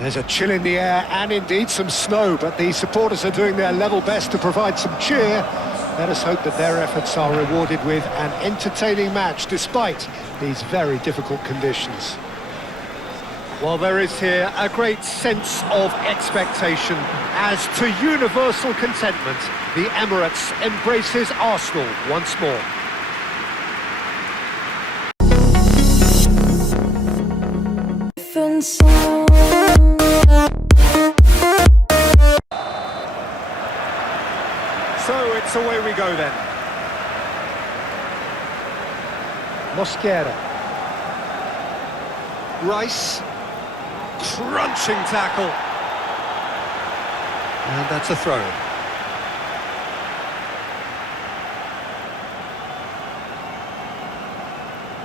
There's a chill in the air and indeed some snow, but the supporters are doing their level best to provide some cheer. Let us hope that their efforts are rewarded with an entertaining match despite these very difficult conditions. Well, there is here a great sense of expectation as to universal contentment. The Emirates embraces Arsenal once more. So it's away we go then. Mosquera. Rice. Crunching tackle. And that's a throw.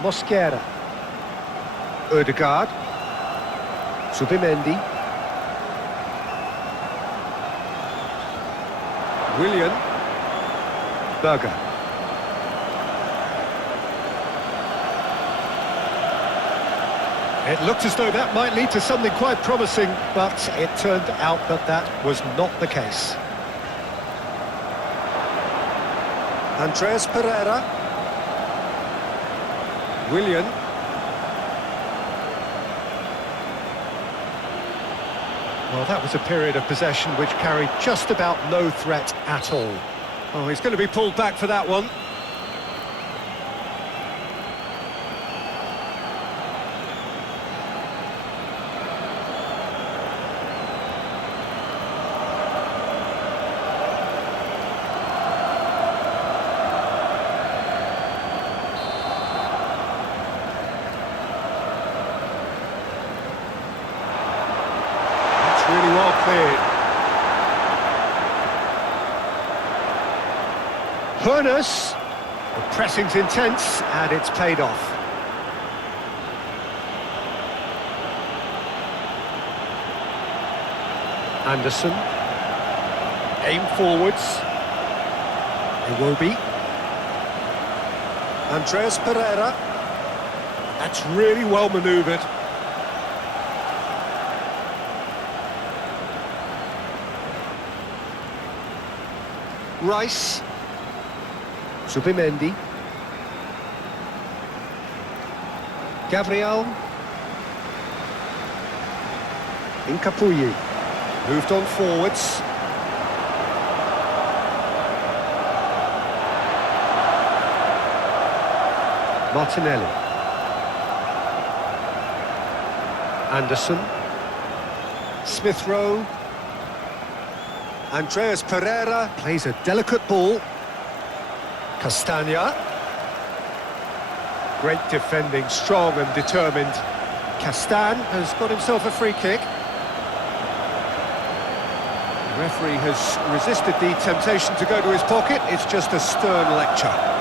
Mosquera. Ødegaard. Subimendi. Willian. Berger. It looked as though that might lead to something quite promising, but it turned out that that was not the case. Andreas Pereira. Willian. Well, that was a period of possession which carried just about no threat at all. Oh, he's going to be pulled back for that one. Really well cleared. Hoeneß. The pressing's intense and it's paid off. Anderson. Aim forwards. Iwobi. Andreas Pereira. That's really well manoeuvred. Rice. Subimendi. Gabriel. Incapuyi. Moved on forwards. Martinelli. Anderson. Smith Rowe. Andreas Pereira plays a delicate ball. Castagna. Great defending, strong and determined. Castan has got himself a free kick. The referee has resisted the temptation to go to his pocket. It's just a stern lecture.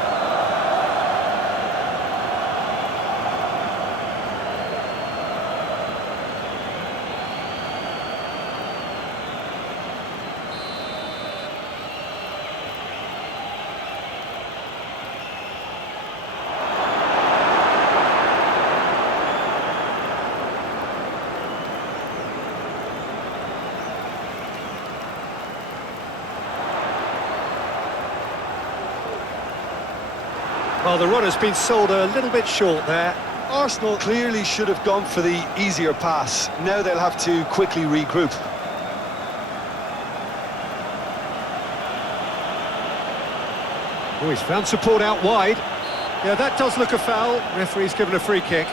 Well, the run has been sold a little bit short there. Arsenal clearly should have gone for the easier pass. Now they'll have to quickly regroup. Oh, he's found support out wide. Yeah, that does look a foul. Referee's given a free kick.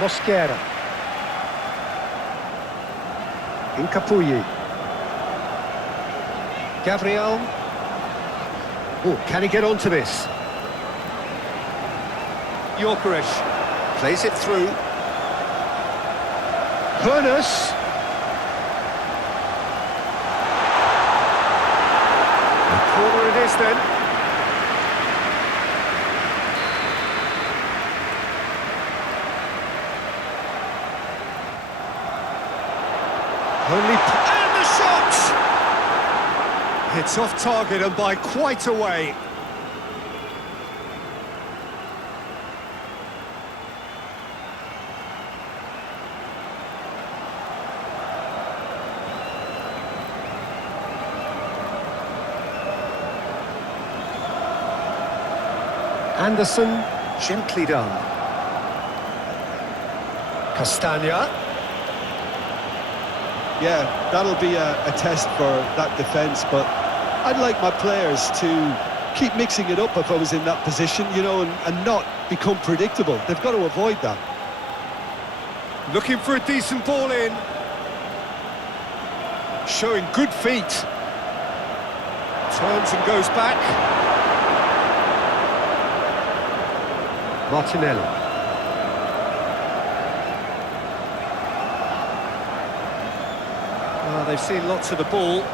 Mosquera. Incapuyi. Gabriel. Oh, can he get onto this? Gyökeres plays it through. Hoeneß. space then. And the shot! It's off target and by quite a way. Anderson, gently done. Castagna. Yeah, that'll be a test for that defence, but I'd like my players to keep mixing it up if I was in that position, you know, and not become predictable. They've got to avoid that. Looking for a decent ball in. Showing good feet. Turns and goes back. Martinelli. Well, they've seen lots of the ball.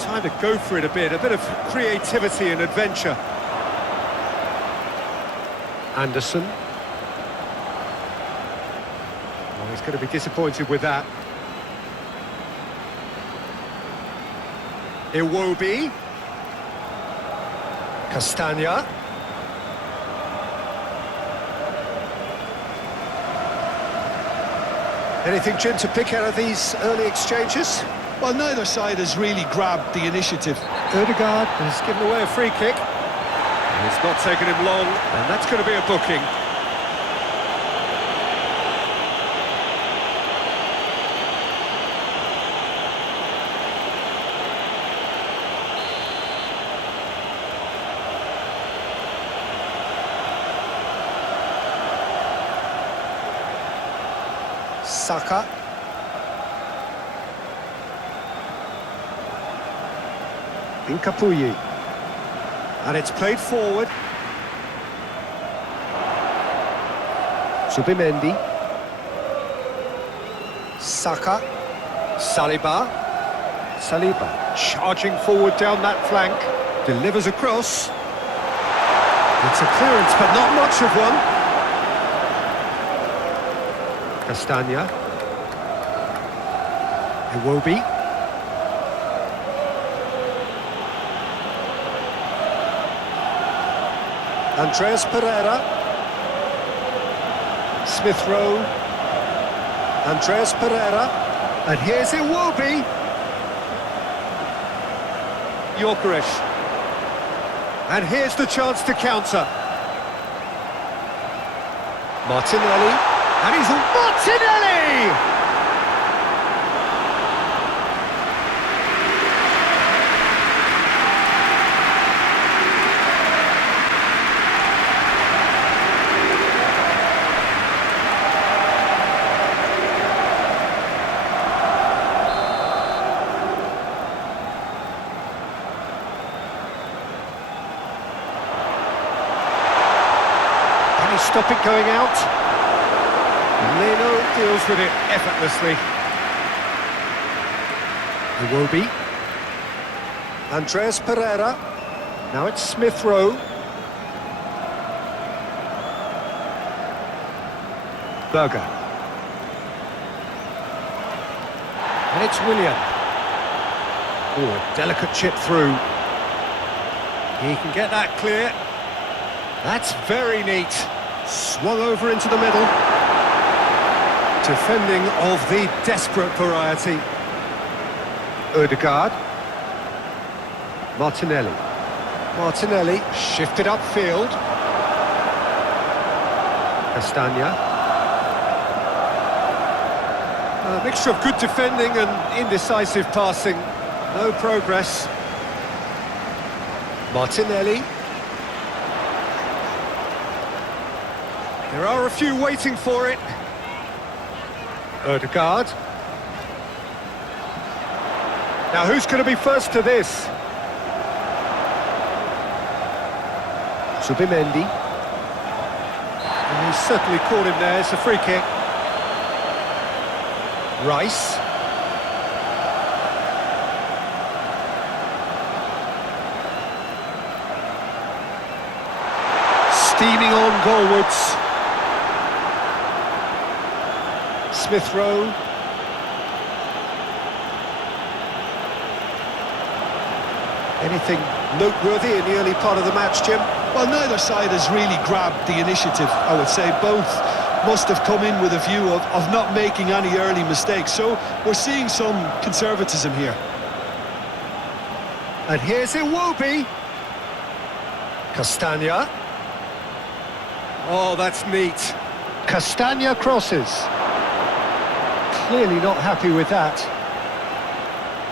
Time to go for it a bit of creativity and adventure. Anderson. Oh, he's going to be disappointed with that. Iwobi. Castagna. Anything, Jim, to pick out of these early exchanges? Well, neither side has really grabbed the initiative. Ødegaard has given away a free kick. It's not taken him long, and that's going to be a booking. Saka. Incapuyi. And it's played forward. Zubimendi. Saka. Saliba. Charging forward down that flank. Delivers across. It's a clearance, but not much of one. Castagna. Iwobi. Andreas Pereira. Smith Rowe. Andreas Pereira. And here's Iwobi. Gyökeres. And here's the chance to counter. Martinelli. And he's Martinelli! Can he stop it going out? Leno deals with it effortlessly. Iwobi. Andreas Pereira. Now it's Smith Rowe. Berger. And it's Willian. Oh, a delicate chip through. He can get that clear. That's very neat. Swung over into the middle. Defending of the desperate variety. Ødegaard. Martinelli shifted upfield. Castagna. A mixture of good defending and indecisive passing. No progress. Martinelli. There are a few waiting for it. Ødegaard. Now who's going to be first to this? Zubimendi. And he's certainly caught him there. It's a free kick. Rice. steaming on goalwards. Smith Rowe. Anything noteworthy in the early part of the match, Jim? Well, neither side has really grabbed the initiative, I would say. Both must have come in with a view of not making any early mistakes. So we're seeing some conservatism here. And here's Iwobi. Castagna. Oh, that's neat. Castagna crosses. Clearly not happy with that.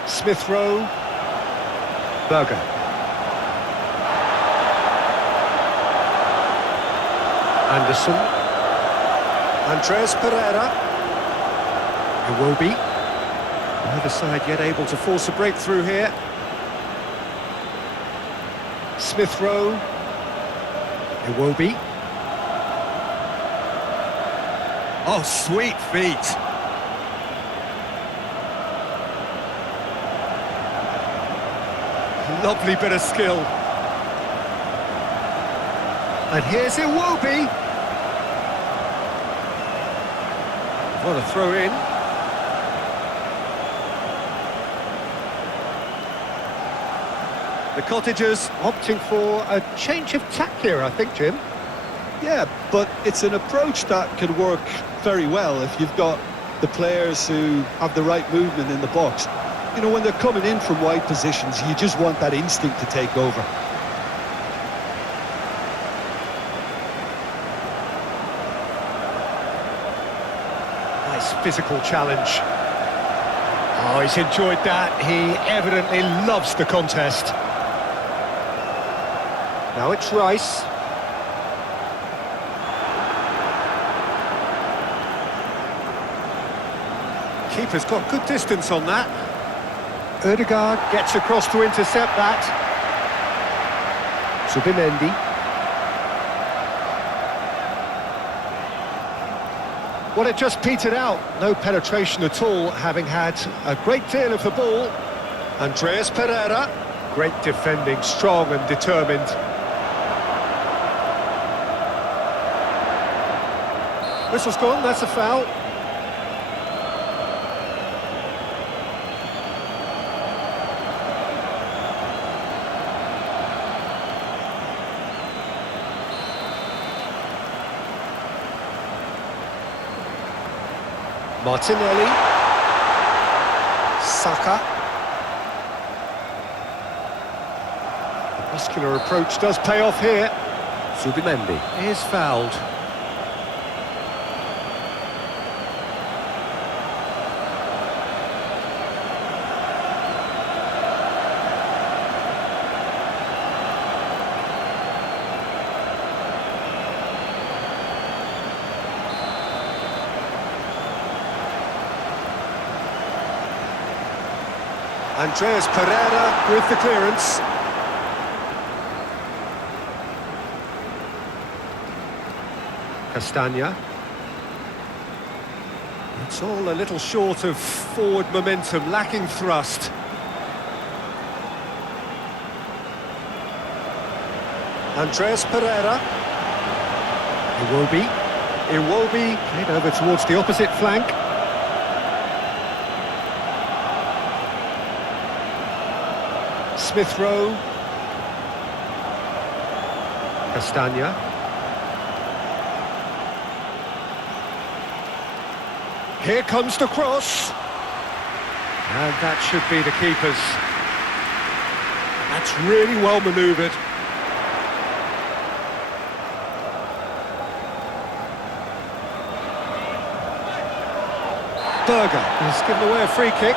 Smith Rowe. Berger. Anderson. Andreas Pereira. Iwobi. Neither side yet able to force a breakthrough here. Smith Rowe. Iwobi. Oh, sweet feet. Lovely bit of skill. And here's Iwobi. What a throw in. The Cottagers opting for a change of tack here, I think, Jim. Yeah, but it's an approach that can work very well if you've got the players who have the right movement in the box. You know, when they're coming in from wide positions, you just want that instinct to take over. Nice physical challenge. Oh, he's enjoyed that. He evidently loves the contest. Now it's Rice. Keeper's got good distance on that. Ødegaard gets across to intercept that. Zubimendi. Well, it just petered out. No penetration at all, having had a great deal of the ball. Andreas Pereira. Great defending, strong and determined. Whistle's gone, that's a foul. Martinelli. Saka. The muscular approach does pay off here. Zubimendi is fouled. Andreas Pereira with the clearance. Castagna. It's all a little short of forward momentum, lacking thrust. Andreas Pereira. Iwobi played over towards the opposite flank. Smith Rowe. Castagna. Here comes the cross. And that should be the keeper's. That's really well manoeuvred. Berger has given away a free kick.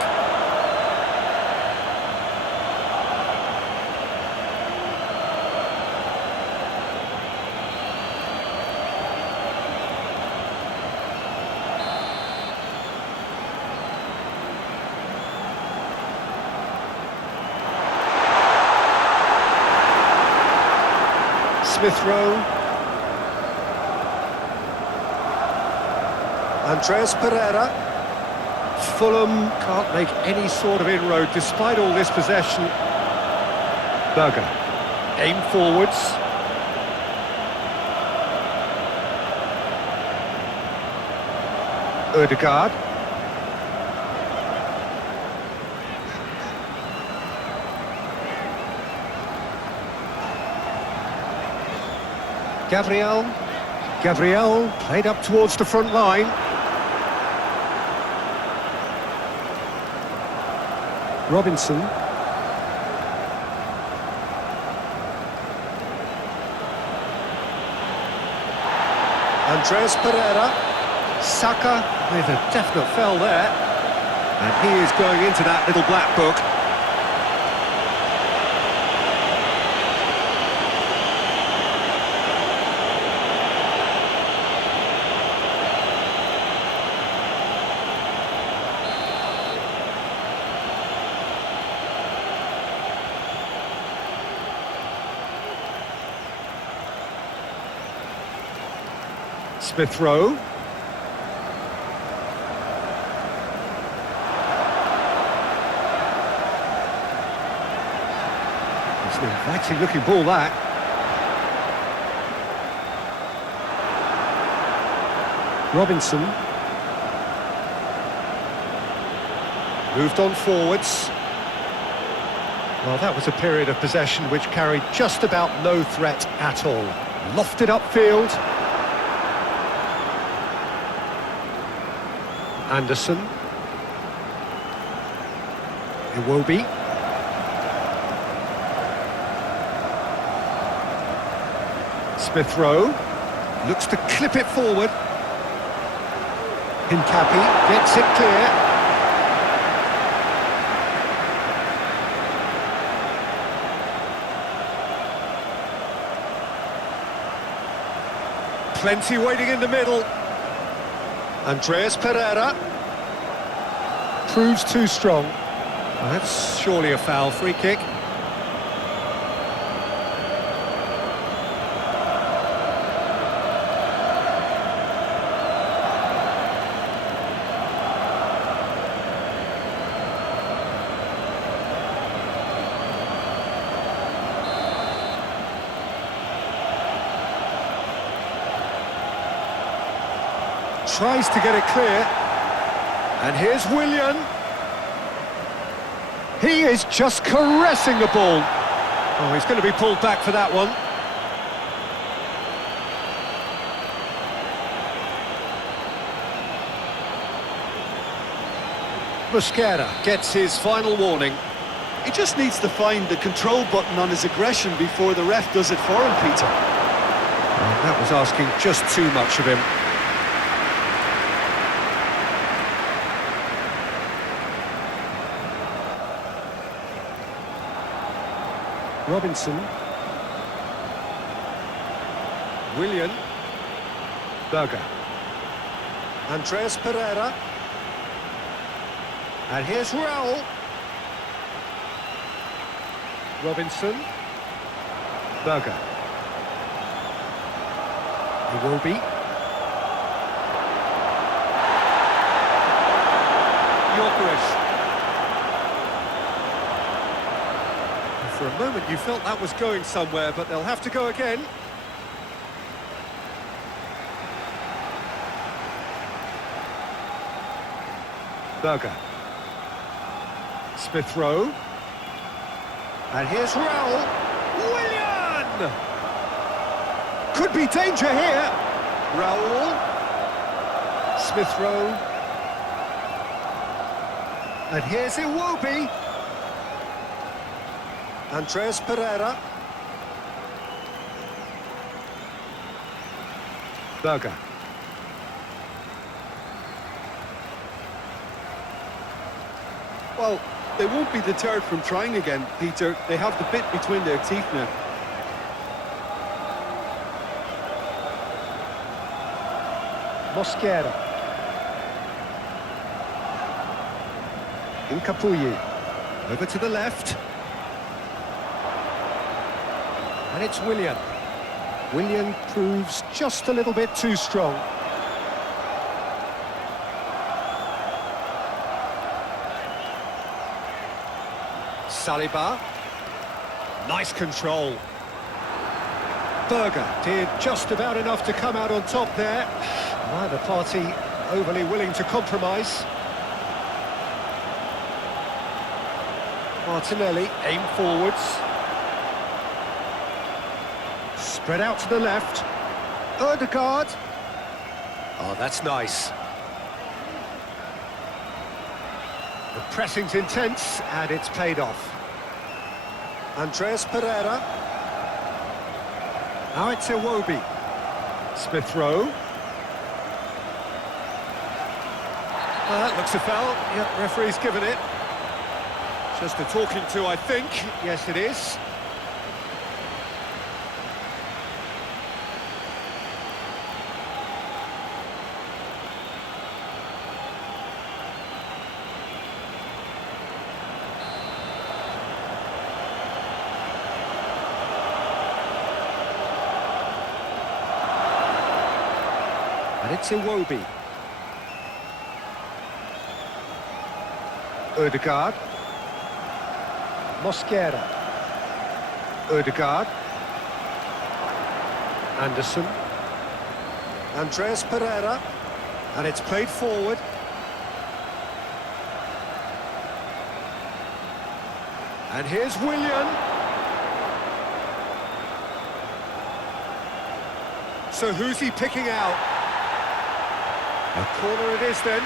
Smith Rowe. Andreas Pereira. Fulham can't make any sort of inroad despite all this possession. Berger. Aim forwards. Ødegaard. Gabriel played up towards the front line. Robinson. Andreas Pereira. Saka with a definite foul there. And he is going into that little black book. Smith Rowe. It's an inviting looking ball, that. Robinson. Moved on forwards. Well, that was a period of possession which carried just about no threat at all. Lofted upfield. Anderson. Iwobi. Smith Rowe looks to clip it forward. Hincapi gets it clear. Plenty waiting in the middle. Andreas Pereira proves too strong. Well, that's surely a foul. Free kick. Tries to get it clear, and here's Willian. He is just caressing the ball. Oh, he's going to be pulled back for that one. Mosquera gets his final warning. He just needs to find the control button on his aggression before the ref does it for him, Peter. Oh, that was asking just too much of him. Robinson. Willian. Berger. Andreas Pereira. And here's Raul. Robinson. Berger. Iwobi. Yorkeris. For a moment you felt that was going somewhere, but they'll have to go again. Berger. Smith Rowe. And here's Raul. Willian! Could be danger here. Raul. Smith Rowe. And here's Iwobi. Andreas Pereira. Berger. Well, they won't be deterred from trying again, Peter. They have the bit between their teeth now. Mosquera. Hincapi. Over to the left. And it's Willian. Willian proves just a little bit too strong. Saliba. Nice control. Berger did just about enough to come out on top there. Neither party overly willing to compromise. Martinelli, aim forwards. Spread out to the left. Odegaard. Oh, that's nice. The pressing's intense, and it's paid off. Andreas Pereira. Now it's Iwobi. Smith Rowe. That looks a foul. Yep, referee's given it. Just a talking to, I think. Yes, it is. And it's Iwobi. Odegaard. Mosquera. Odegaard. Anderson. Andreas Pereira. And it's played forward. And here's Willian. So who's he picking out? A corner it is then.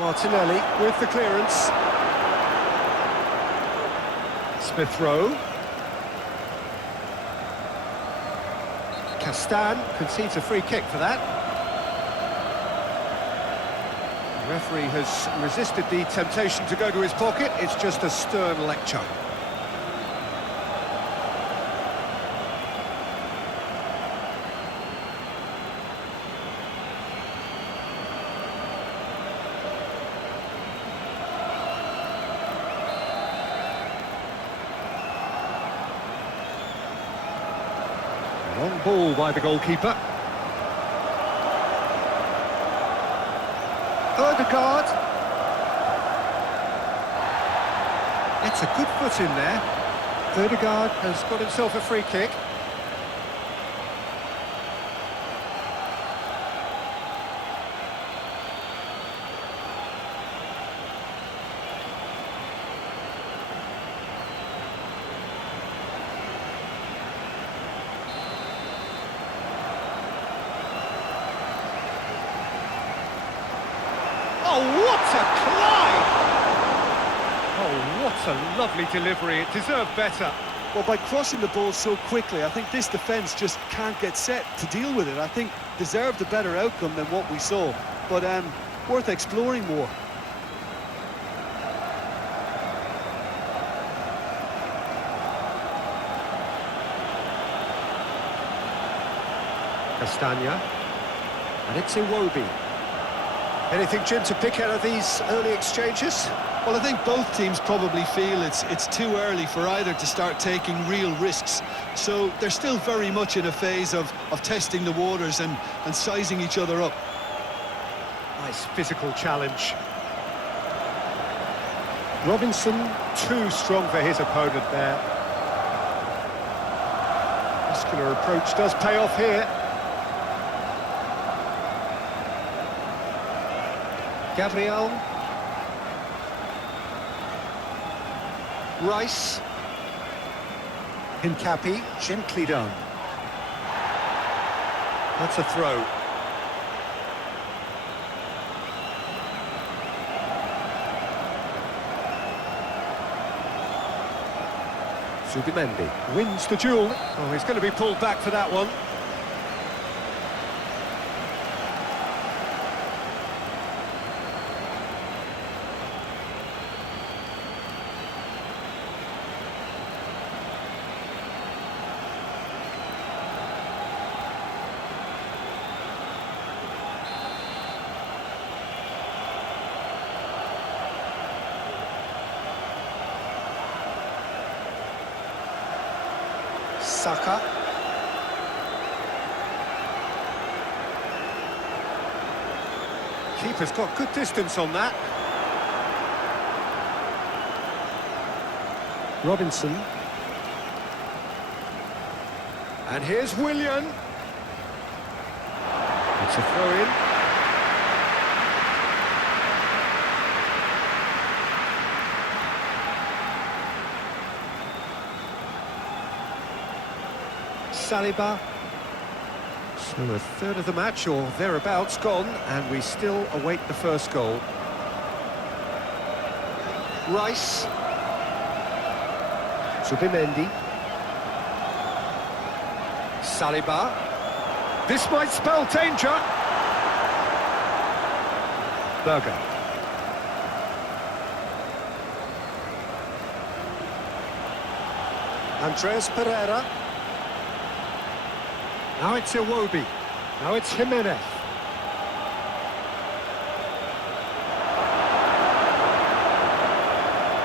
Martinelli with the clearance. Smith Rowe. Castan concedes a free kick for that. The referee has resisted the temptation to go to his pocket. It's just a stern lecture. Long ball by the goalkeeper. Odegaard. It's a good foot in there. Odegaard has got himself a free kick. Oh, what a climb! Oh, what a lovely delivery. It deserved better. Well, by crossing the ball so quickly, I think this defence just can't get set to deal with it. I think deserved a better outcome than what we saw, but worth exploring more. Castagna. And it's Iwobi. Anything, Jim, to pick out of these early exchanges? Well, I think both teams probably feel it's too early for either to start taking real risks. So they're still very much in a phase of testing the waters and sizing each other up. Nice physical challenge. Robinson, too strong for his opponent there. Muscular approach does pay off here. Gabriel. Rice. Hincapi, gently done. That's a throw. Zubimendi wins the duel. Oh, he's going to be pulled back for that one. Saka. Keeper's got good distance on that. Robinson. And here's Willian. It's a throw-in. Saliba. So a third of the match or thereabouts gone, and we still await the first goal. Rice. Zubimendi. Saliba. This might spell danger. Berger. Andreas Pereira. Now it's Iwobi. Now it's Jimenez.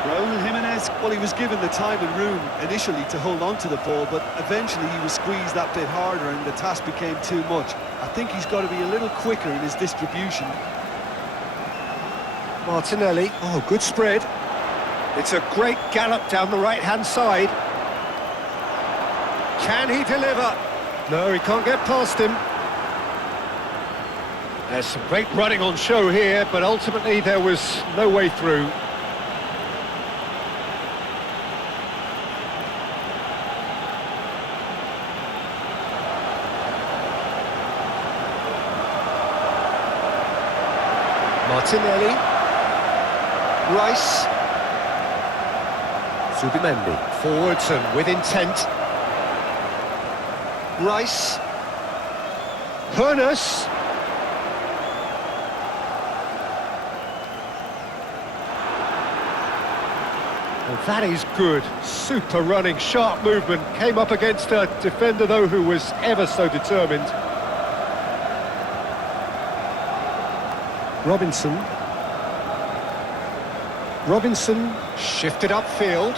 Raúl Jimenez, well, he was given the time and room initially to hold on to the ball, but eventually he was squeezed that bit harder and the task became too much. I think he's got to be a little quicker in his distribution. Martinelli. Oh, good spread. It's a great gallop down the right-hand side. Can he deliver? No, he can't get past him. There's some great running on show here, but ultimately there was no way through. Martinelli. Rice. Zubimendi. Forwards and with intent. Rice. Hoeneß. Well, that is good. Super running, sharp movement. Came up against a defender, though, who was ever so determined. Robinson. Robinson shifted upfield.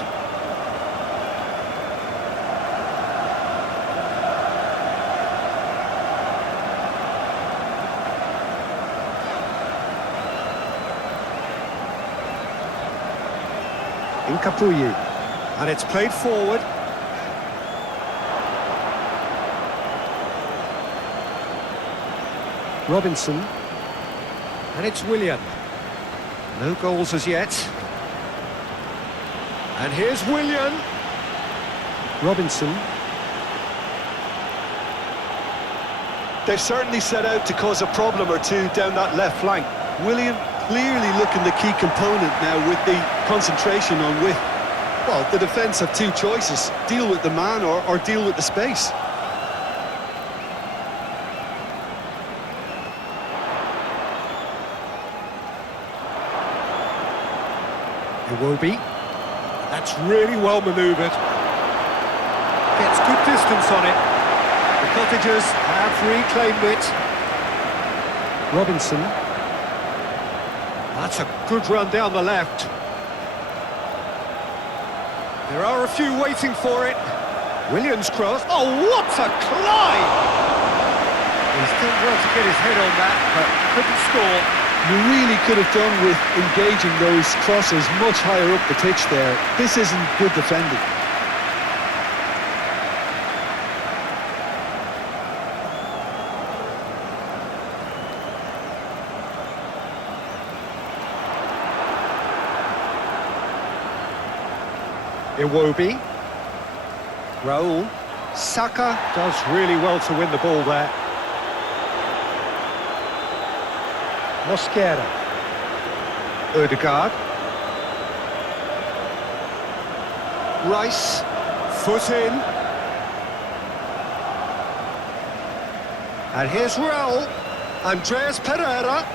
Incapuyi, and it's played forward. Robinson, and it's Willian. No goals as yet. And here's Willian. Robinson. They've certainly set out to cause a problem or two down that left flank. Willian clearly looking the key component now with the concentration on width. Well, the defence have two choices: deal with the man or deal with the space. Iwobi. That's really well manoeuvred. Gets good distance on it. The Cottagers have reclaimed it. Robinson. That's a good run down the left. There are a few waiting for it. Williams cross. Oh, what a climb! He's done well to get his head on that, but couldn't score. You really could have done with engaging those crosses much higher up the pitch there. This isn't good defending. Iwobi. Raúl. Saka does really well to win the ball there. Mosquera. Ødegaard. Rice. Foot in. And here's Raúl. Andreas Pereira.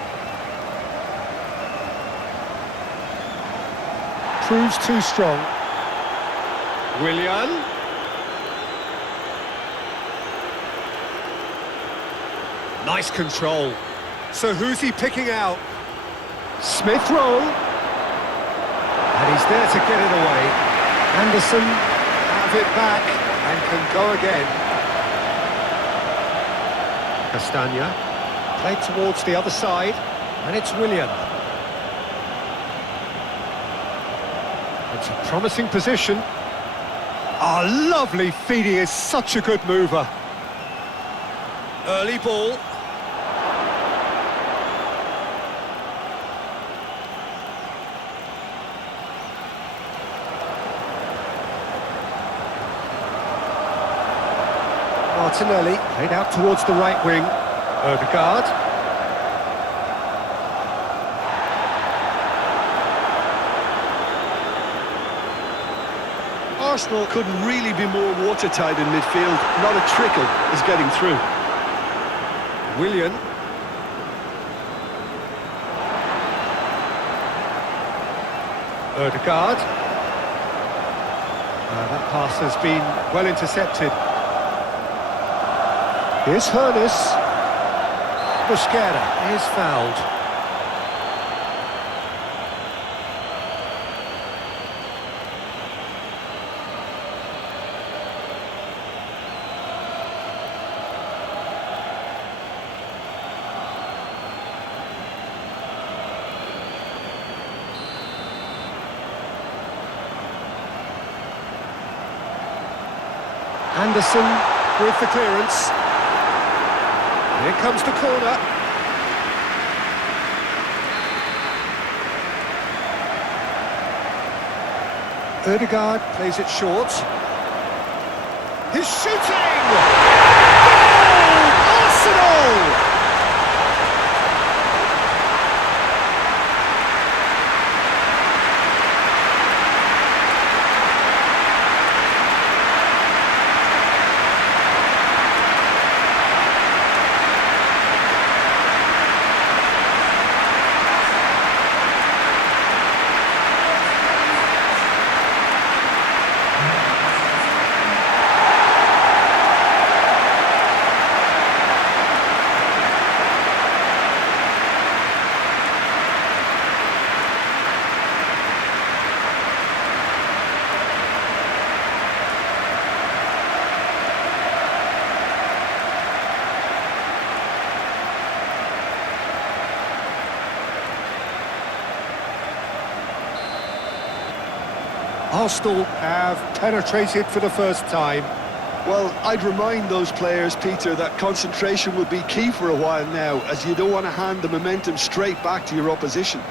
Proves too strong. Willian. Nice control. So who's he picking out? Smith Rowe. And he's there to get it away. Anderson have it back and can go again. Castagna. Played towards the other side. And it's Willian. It's a promising position. Oh, lovely feed. He is such a good mover. Early ball. Martinelli played out towards the right wing. Odegaard. Arsenal couldn't really be more watertight in midfield. Not a trickle is getting through. Willian. Odegaard. That pass has been well intercepted. Here's Hernes. Busquera is fouled. Anderson with the clearance. Here comes the corner. Odegaard plays it short. He's shooting! Goal! Arsenal! Arsenal have penetrated for the first time. Well, I'd remind those players, Peter, that concentration will be key for a while now, as you don't want to hand the momentum straight back to your opposition.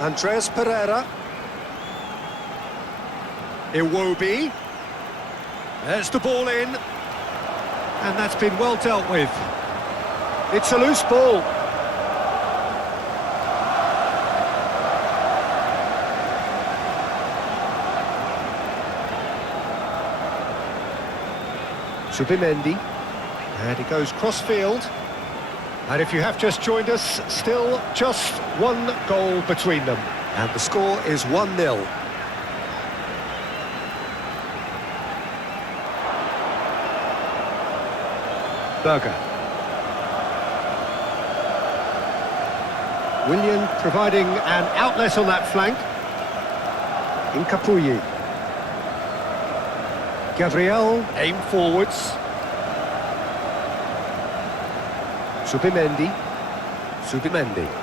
Andreas Pereira. Iwobi. There's the ball in. And that's been well dealt with. It's a loose ball. Subimendi, and he goes cross-field. And if you have just joined us, still just one goal between them. And the score is 1-0. Berger. Willian providing an outlet on that flank. Incapuyi. Gabriel, aim forwards. Subimendi.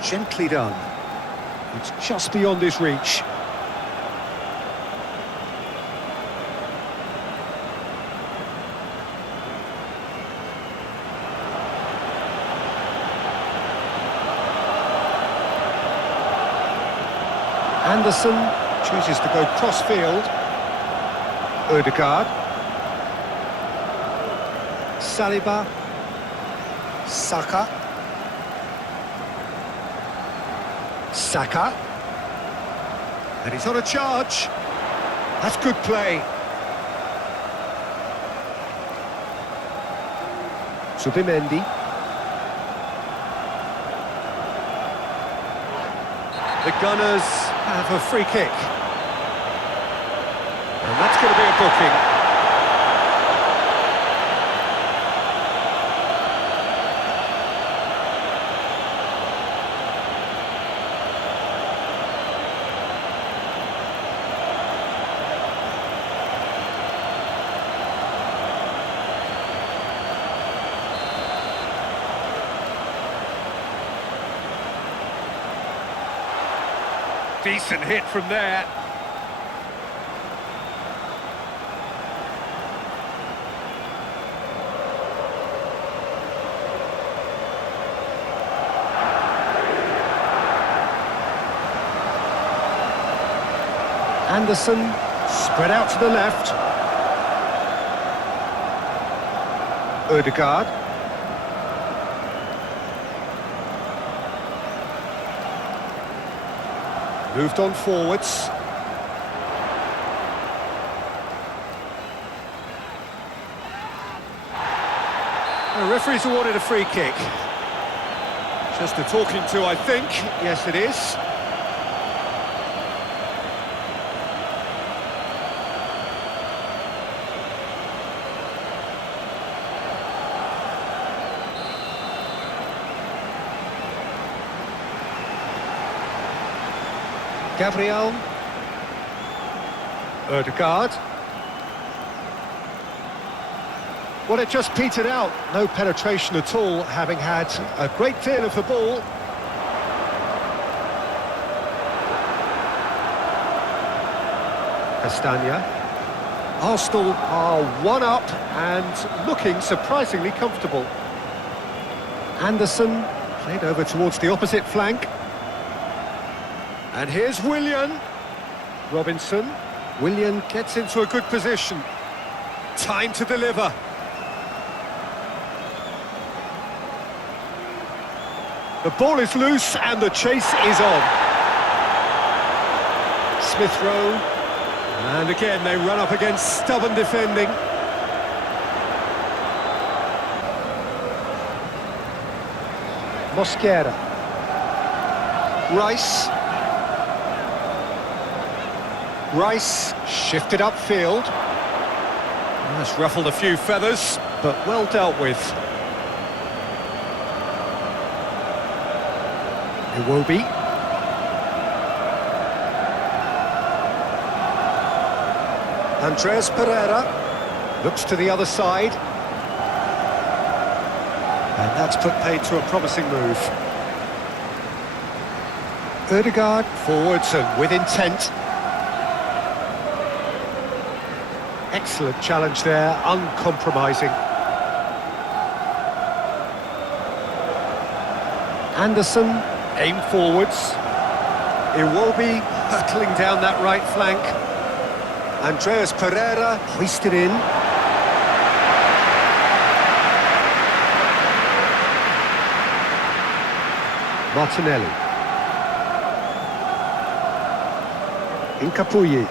Gently done. It's just beyond his reach. Anderson chooses to go cross-field. Odegaard. Saliba. Saka. And he's on a charge. That's good play. Subimendi. The Gunners have a free kick. And that's going to be a booking. Decent hit from there. Anderson, spread out to the left. Ødegaard. Moved on forwards. The referee's awarded a free kick. Just a talking to, I think. Yes, it is. Gabriel. Ødegaard. Well, it just petered out. No penetration at all, having had a great deal of the ball. Castagna. Arsenal are one up and looking surprisingly comfortable. Anderson played over towards the opposite flank. And here's Willian. Robinson. Willian gets into a good position. Time to deliver. The ball is loose and the chase is on. Smith Rowe. And again they run up against stubborn defending. Mosquera. Rice shifted upfield. That's ruffled a few feathers, but well dealt with. Iwobi. Andreas Pereira looks to the other side. And that's put paid to a promising move. Ødegaard forwards and with intent. Excellent challenge there, uncompromising. Anderson, aim forwards. Iwobi hurtling down that right flank. Andreas Pereira hoisted in. Martinelli. Incapuyi.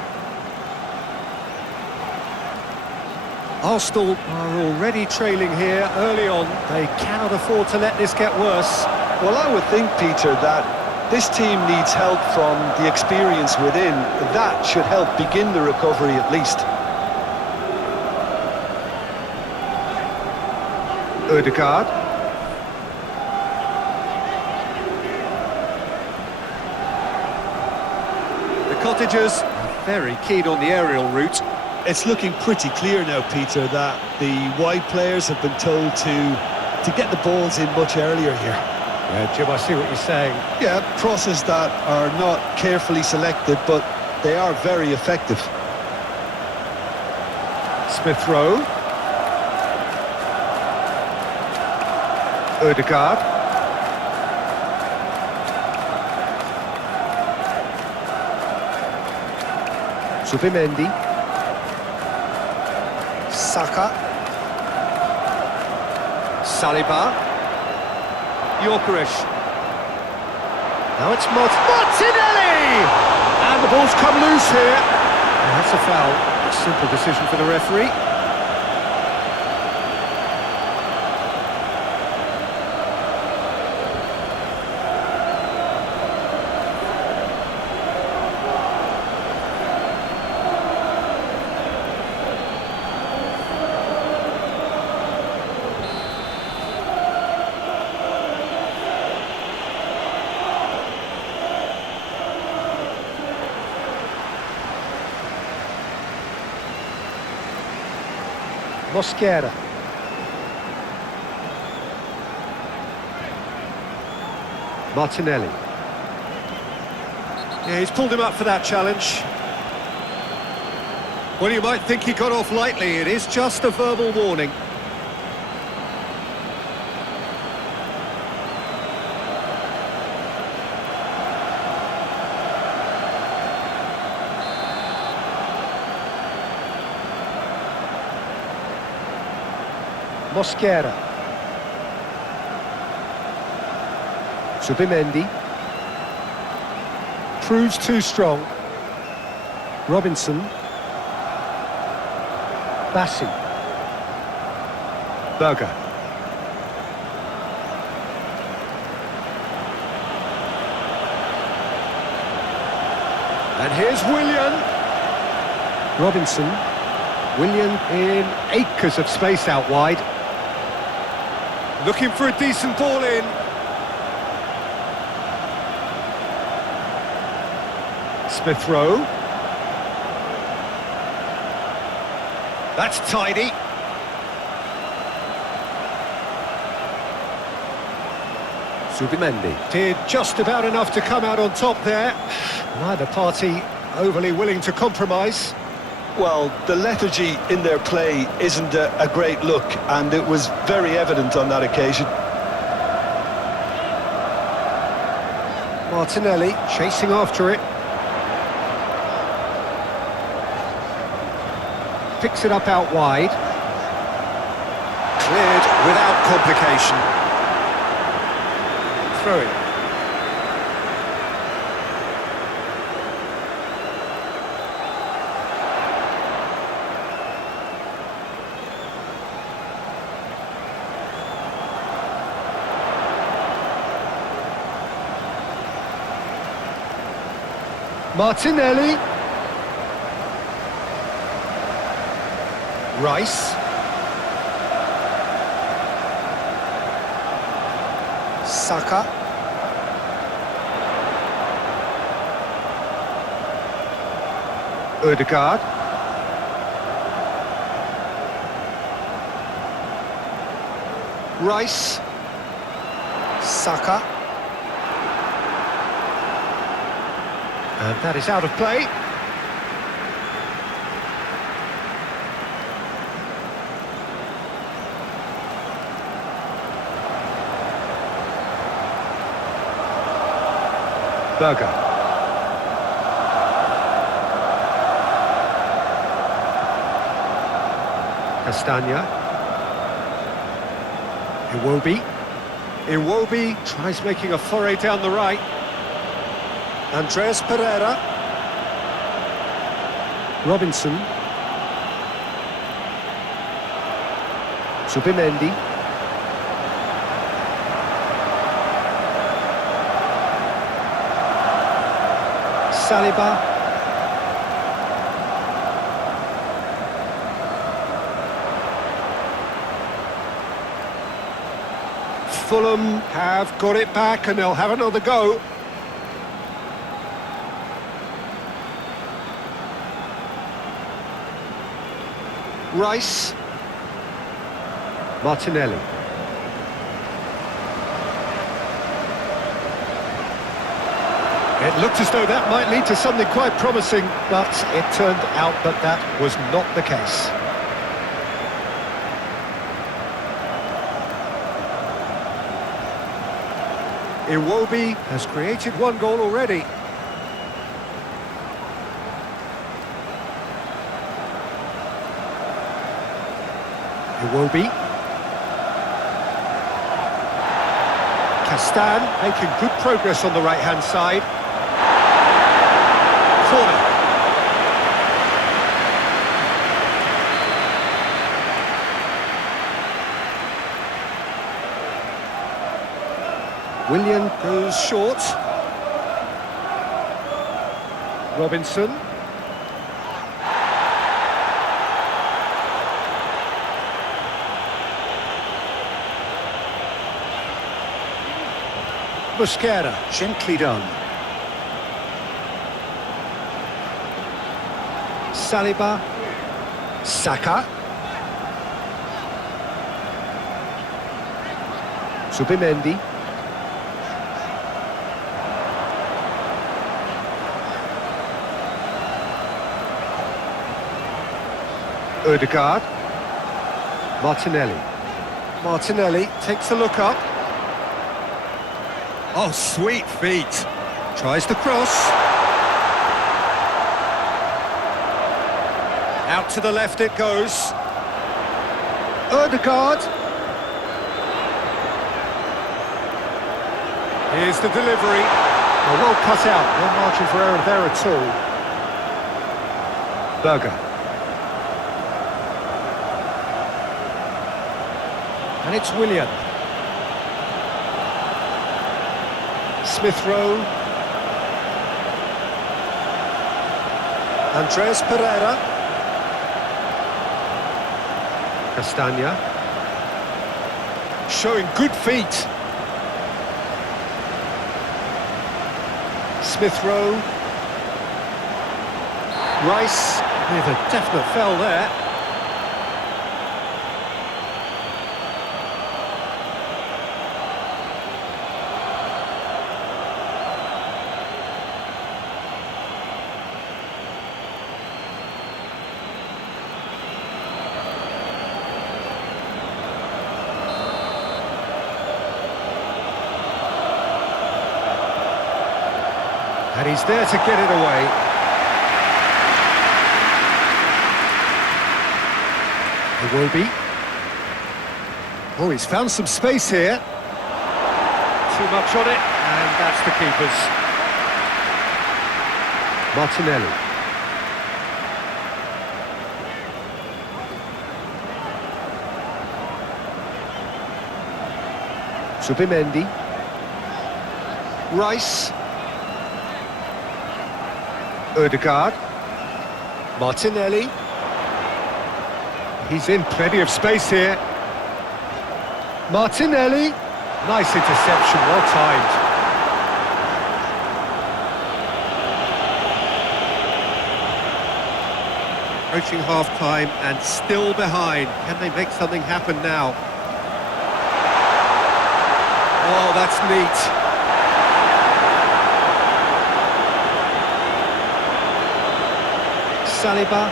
Arsenal are already trailing here early on. They cannot afford to let this get worse. Well, I would think, Peter, that this team needs help from the experience within. That should help begin the recovery at least. Ødegaard. The Cottagers are very keen on the aerial route. It's looking pretty clear now, Peter, that the wide players have been told to get the balls in much earlier here. Yeah, Jim, I see what you're saying. Yeah, crosses that are not carefully selected, but they are very effective. Smith Rowe. Ødegaard. Zubimendi. Saka. Saliba. Yorkerish. Now it's Martinelli! And the ball's come loose here. And that's a foul. A simple decision for the referee. Mosquera. Martinelli. Yeah, he's pulled him up for that challenge. Well, you might think he got off lightly. It is just a verbal warning. Mosquera. Subimendi. Proves too strong. Robinson. Bassi. Berger. And here's Willian. Robinson. Willian in acres of space out wide. Looking for a decent ball in. Smith Rowe. That's tidy. Subimendi did just about enough to come out on top there. Neither party overly willing to compromise. Well, the lethargy in their play isn't a great look, and it was very evident on that occasion. Martinelli chasing after it. Picks it up out wide. Cleared without complication. Throw it. Martinelli. Rice. Saka. Ødegaard. Rice. Saka. And that is out of play. Berger. Castagna. Iwobi. Iwobi tries making a foray down the right. Andreas Pereira. Robinson. Subimendi. Saliba. Fulham have got it back and they'll have another go. Rice. Martinelli. It looked as though that might lead to something quite promising, but it turned out that that was not the case. Iwobi has created one goal already. Iwobi. Castan making good progress on the right-hand side. Corner. Willian goes short. Robinson. Mosquera, gently done. Saliba. Saka. Subimendi. Odegaard. Martinelli. Martinelli takes a look up. Oh, sweet feet. Tries the cross. Out to the left it goes. Odegaard. Here's the delivery. Well cut out, no margin for error there at all. Berger. And it's Willian. Smith Rowe. Andreas Pereira. Castagna. Showing good feet. Smith Rowe. Rice with a definite foul there. And he's there to get it away. Iwobi. Oh, he's found some space here. Too much on it, and that's the keeper's. Martinelli. Zubimendi. Rice. Odegaard. Martinelli. He's in plenty of space here. Martinelli. Nice interception, well timed. Approaching half-time and still behind. Can they make something happen now? Oh, that's neat. Saliba.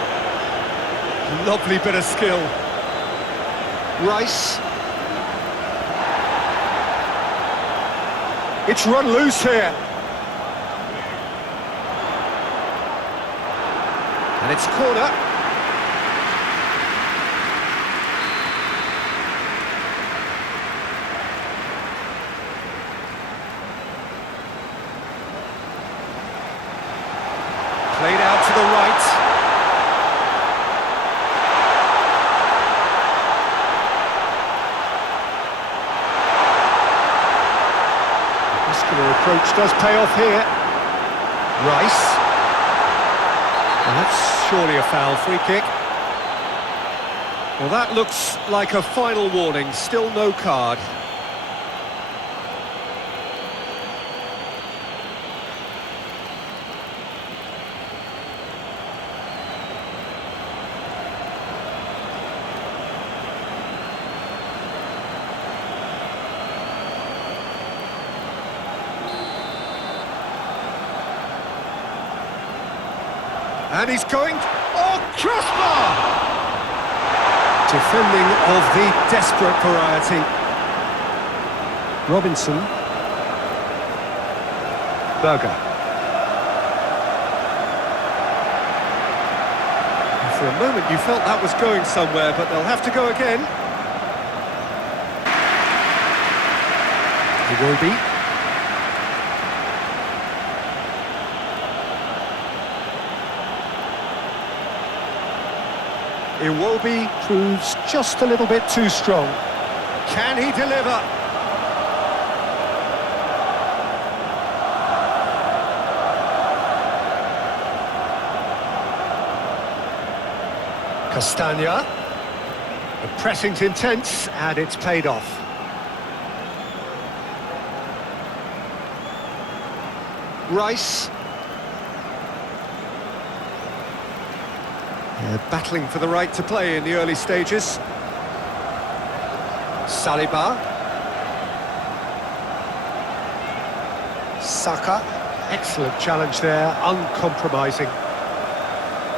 Lovely bit of skill. Rice. It's run loose here. And it's corner. Played out to the right. Approach does pay off here. Rice. And that's surely a foul. Free kick. Well, that looks like a final warning. Still no card. And he's going... Oh, crossbar! Defending of the desperate variety. Robinson. Berger. For a moment you felt that was going somewhere, but they'll have to go again. Iwobi. Iwobi proves just a little bit too strong. Can he deliver? Castagna. The pressing's intense and it's paid off. Rice. They're battling for the right to play in the early stages. Saliba. Saka. Excellent challenge there, uncompromising.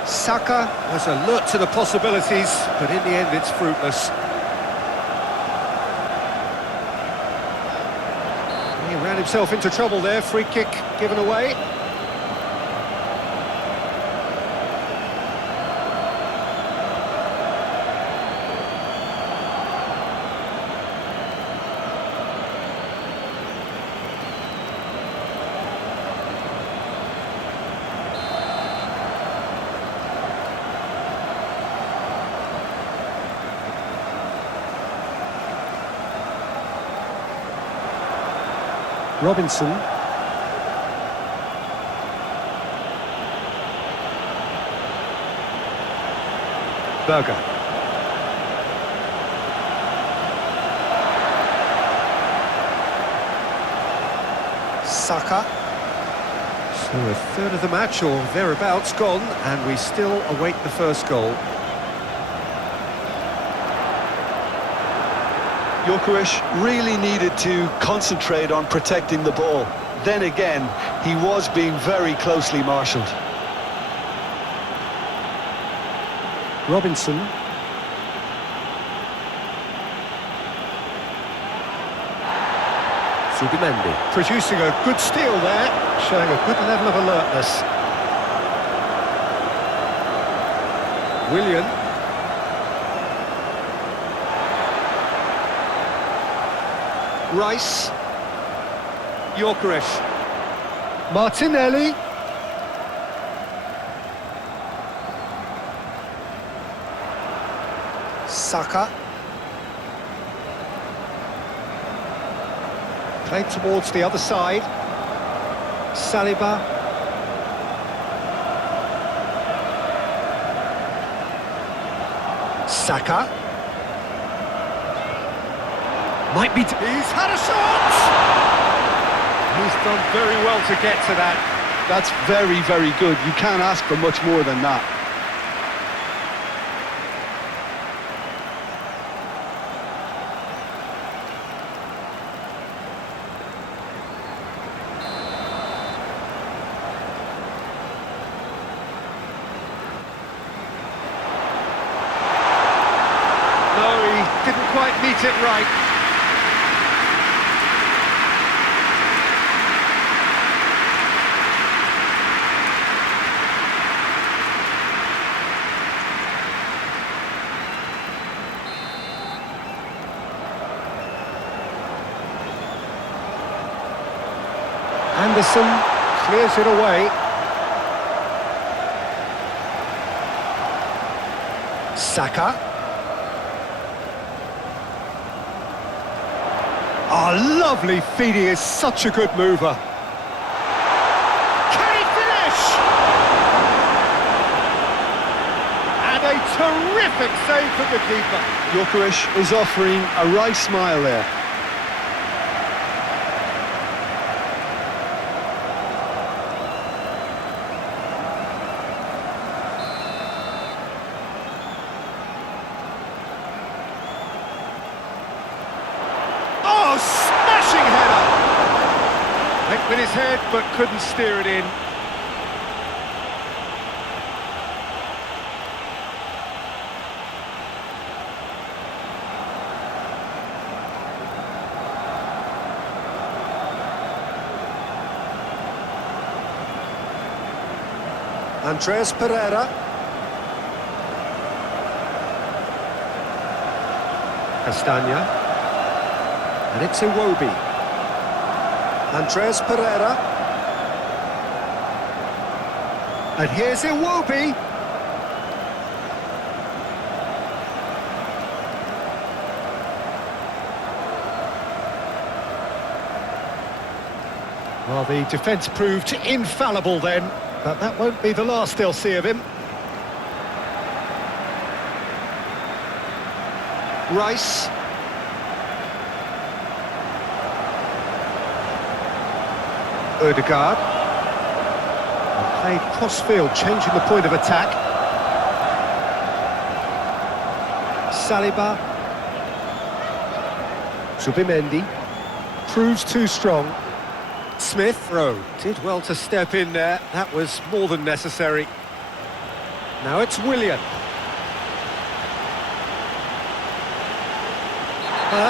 Saka was alert to the possibilities, but in the end it's fruitless. He ran himself into trouble there, free kick given away. Robinson. Berger. Saka. So a third of the match or thereabouts gone, and we still await the first goal. Gyökeres really needed to concentrate on protecting the ball. Then again, he was being very closely marshalled. Robinson. Subimendi. Producing a good steal there, showing a good level of alertness. Willian. Rice. Gyökeres. Martinelli. Saka. Played towards the other side. Saliba. Saka. Might be... He's had a shot! He's done very well to get to that. That's very, very good. You can't ask for much more than that. No, he didn't quite meet it right. Anderson clears it away. Saka. Oh, lovely feed. He is such a good mover. Can he finish? And a terrific save from the keeper. Gyökeres is offering a right smile there. Smashing header! Went with his head, but couldn't steer it in. Andreas Pereira. Castagna. And it's Iwobi. Andreas Pereira. And here's Iwobi. Well, the defence proved infallible then, but that won't be the last they'll see of him. Rice. Ødegaard. And played cross-field, changing the point of attack. Saliba. Subimendi. Proves too strong. Smith. Did well to step in there. That was more than necessary. Now it's Willian.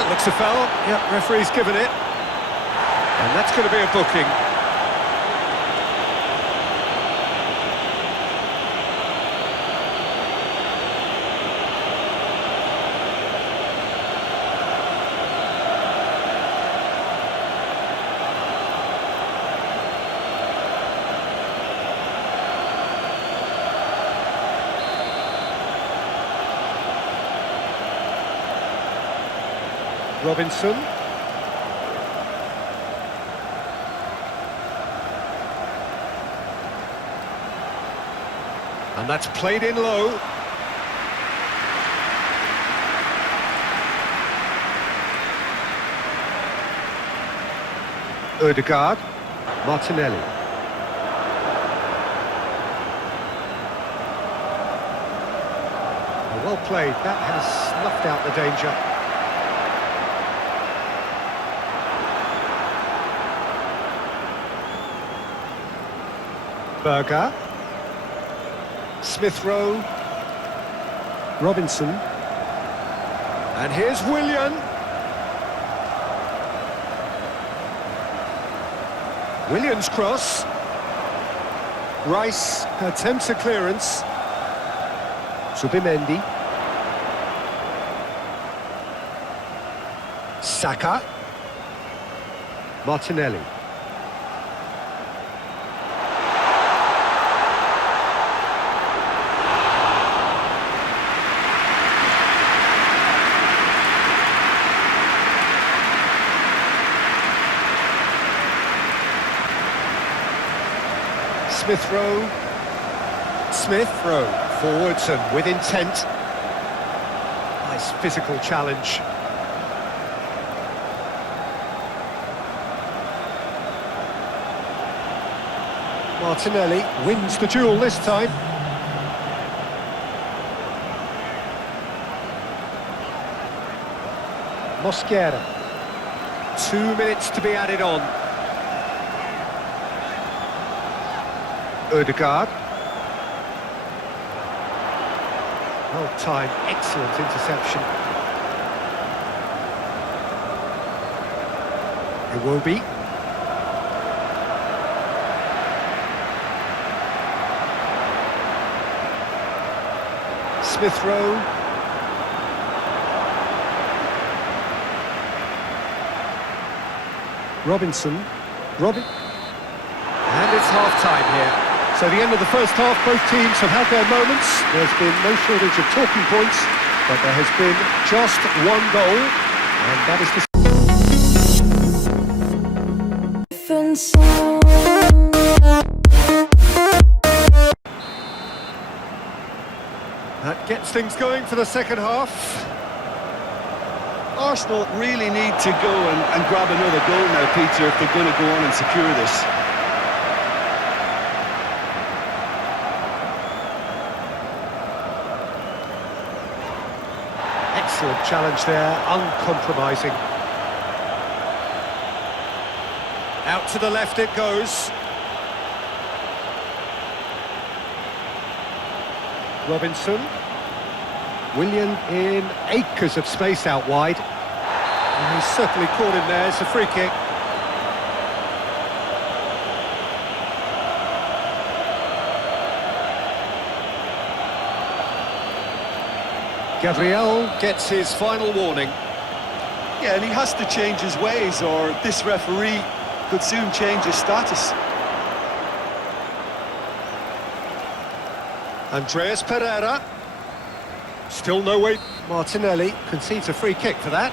Looks a foul. Yep, referee's given it. And that's going to be a booking. Robinson. And that's played in low. Odegaard. Martinelli. Well played. That has snuffed out the danger. Berger. Smith Rowe. Robinson. And here's Willian. Willian's cross. Rice attempts a clearance. Subimendi. Saka. Martinelli. Smith Rowe. Smith Rowe forwards and with intent. Nice physical challenge. Martinelli wins the duel this time. Mosquera. 2 minutes to be added on. Odegaard. Well timed, excellent interception. Iwobi. Smith Rowe. Robinson. And it's half-time here. So the end of the first half, both teams have had their moments. There's been no shortage of talking points, but there has been just one goal, and that is the... That gets things going for the second half. Arsenal really need to go and grab another goal now, Peter, if they're going to go on and secure this. Excellent challenge there, uncompromising. Out to the left it goes. Robinson. Willian in acres of space out wide. And he's certainly caught him there, it's a free kick. Gabriel gets his final warning. Yeah, and he has to change his ways, or this referee could soon change his status. Andreas Pereira. Still no way. Martinelli concedes a free kick for that.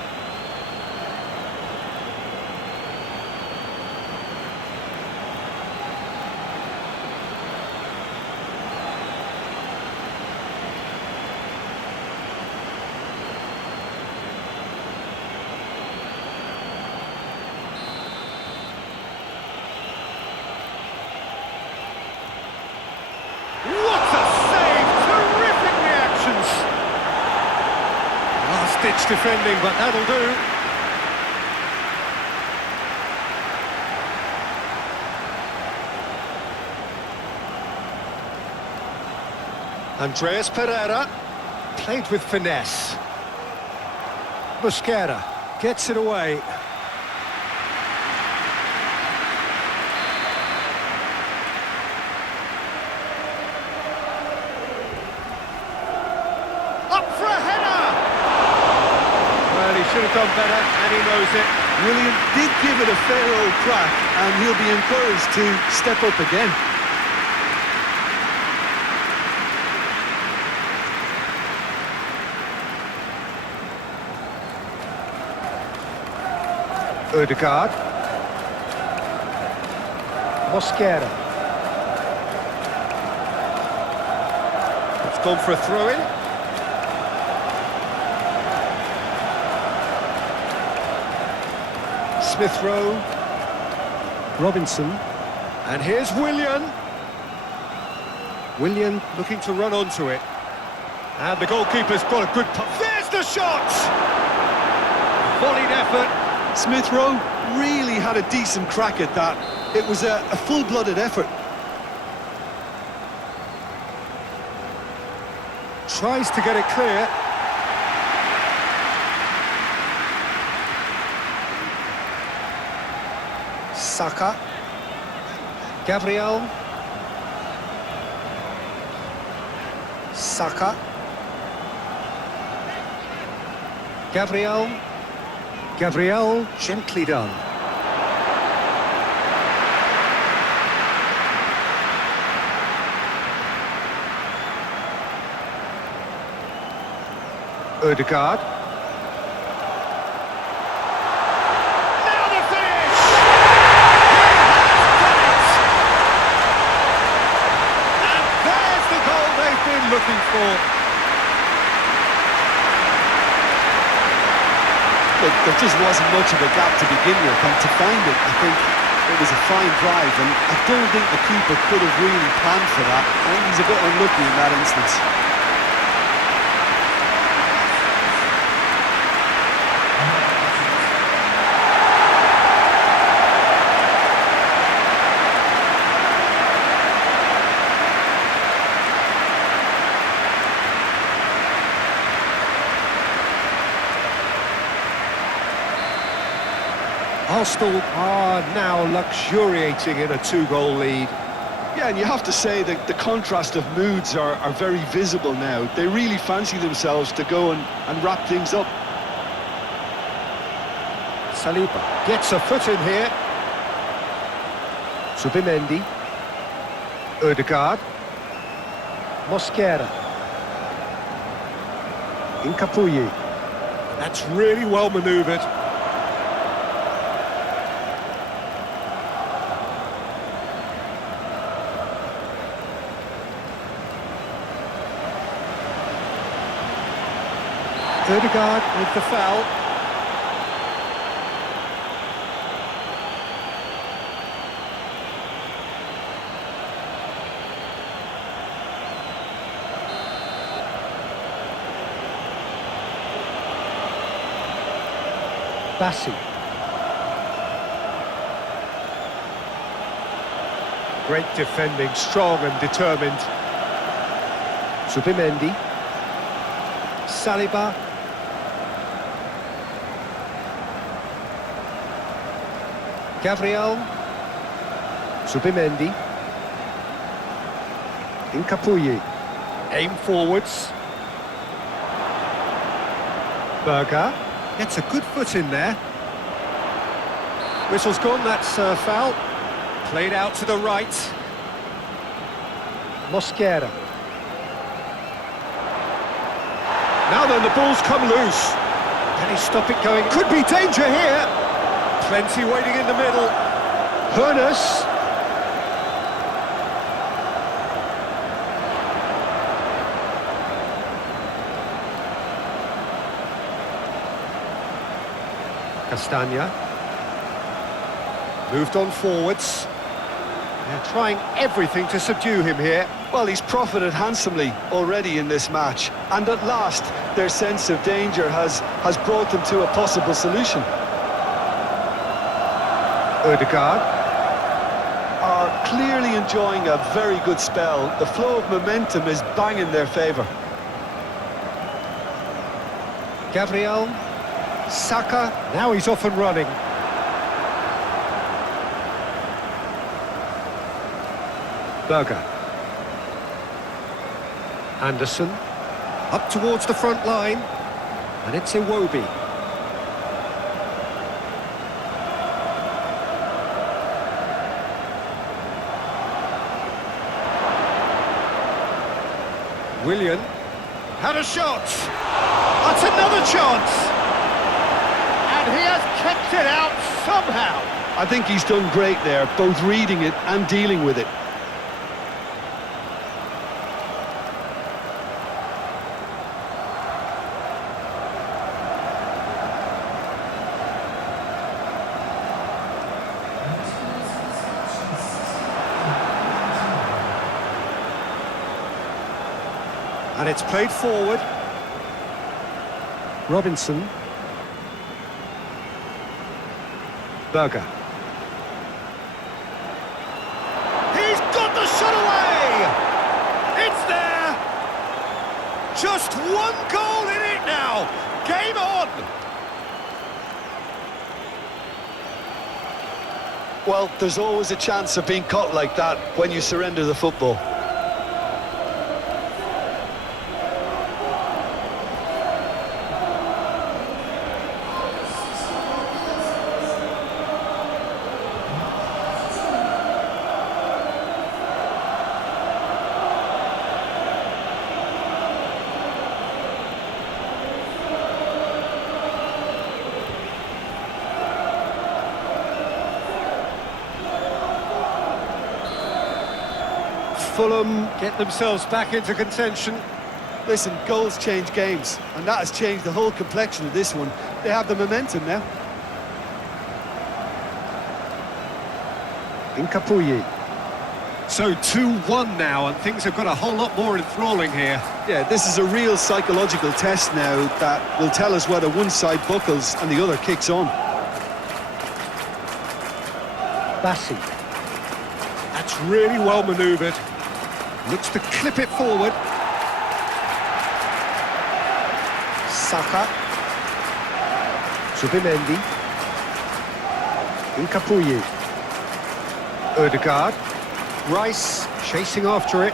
Last-ditch defending, but that'll do. Andreas Pereira, played with finesse. Mosquera gets it away. Up for a header! Well, he should have done better, and he knows it. William did give it a fair old crack, and he'll be encouraged to step up again. Ødegaard. Mosquera. It's gone for a throw-in. Smith Rowe. Robinson. And here's Willian. Willian looking to run onto it. And the goalkeeper's got a good... There's the shot! Volleyed effort. Smith Rowe really had a decent crack at that. It was a full-blooded effort. Tries to get it clear. Saka. Gabriel. Saka. Gabriel. Gabriel, gently done. Ødegaard. Now the finish! And there's the goal they've been looking for. Look, there just wasn't much of a gap to begin with, and to find it, I think it was a fine drive, and I don't think the keeper could have really planned for that. I think he's a bit unlucky in that instance. Arsenal are now luxuriating in a two-goal lead. Yeah, and you have to say that the contrast of moods are very visible now. They really fancy themselves to go and wrap things up. Saliba gets a foot in here. Subimendi. Ødegaard. Mosquera. Incapuyi. That's really well manoeuvred. Ødegaard with the foul. Bassi. Great defending, strong and determined. Subimendi. Saliba. Gabriel. Subimendi. Incapuyi. Aim forwards. Berger. Gets a good foot in there. Whistle's gone, that's a foul. Played out to the right. Mosquera. Now then, the ball's come loose. Can he stop it going? Could be danger here. Plenty waiting in the middle. Hoeneß. Castagna. Moved on forwards. They're trying everything to subdue him here. Well, he's profited handsomely already in this match, and at last their sense of danger has brought them to a possible solution. Ødegaard. Are are clearly enjoying a very good spell. The flow of momentum is banging their favour. Gabriel, Saka, now he's off and running. Berger. Anderson, up towards the front line, and it's Iwobi. Willian had a shot. That's another chance. And he has kept it out somehow. I think he's done great there, both reading it and dealing with it. And it's played forward. Robinson. Berger. He's got the shot away! It's there! Just one goal in it now! Game on! Well, there's always a chance of being caught like that when you surrender the football. Fulham get themselves back into contention. Listen, goals change games, and that has changed the whole complexion of this one. They have the momentum now. Incapuyi. So 2-1 now, and things have got a whole lot more enthralling here. Yeah, this is a real psychological test now that will tell us whether one side buckles and the other kicks on. Bassi. That's really well manoeuvred. Looks to clip it forward. Saka. Zubimendi. Incapuyi. Ødegaard. Rice chasing after it.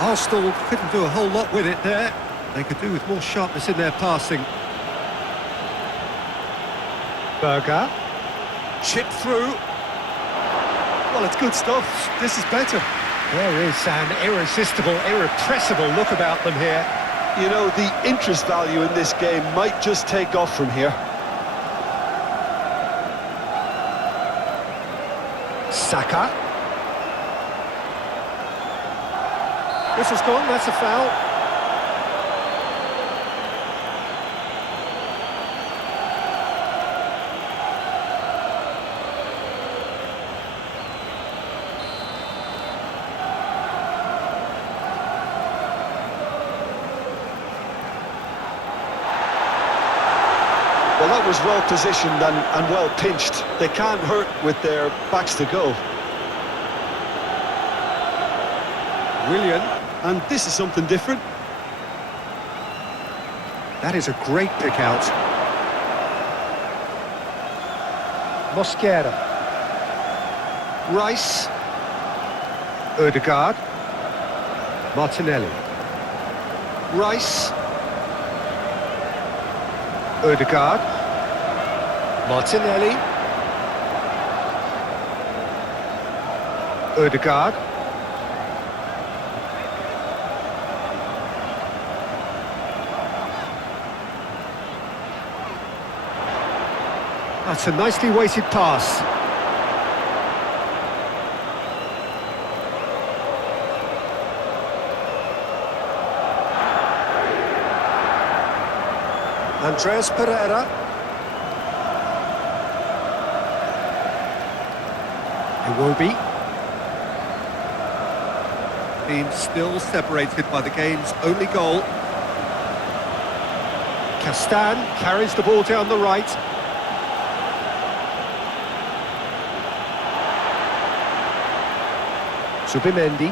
Arsenal couldn't do a whole lot with it there. They could do with more sharpness in their passing. Berger. Chip through. Well, it's good stuff. This is better. There is an irresistible, irrepressible look about them here. You know, the interest value in this game might just take off from here. Saka. This has gone, that's a foul. Well, that was well positioned and well pinched. They can't hurt with their backs to go. Willian. And this is something different. That is a great pick out. Mosquera. Rice. Ødegaard. Martinelli. Rice. Ødegaard. Martinelli. Ødegaard. That's a nicely weighted pass. Andreas Pereira. Iwobi. Being still separated by the game's only goal. Castan carries the ball down the right. Zubimendi.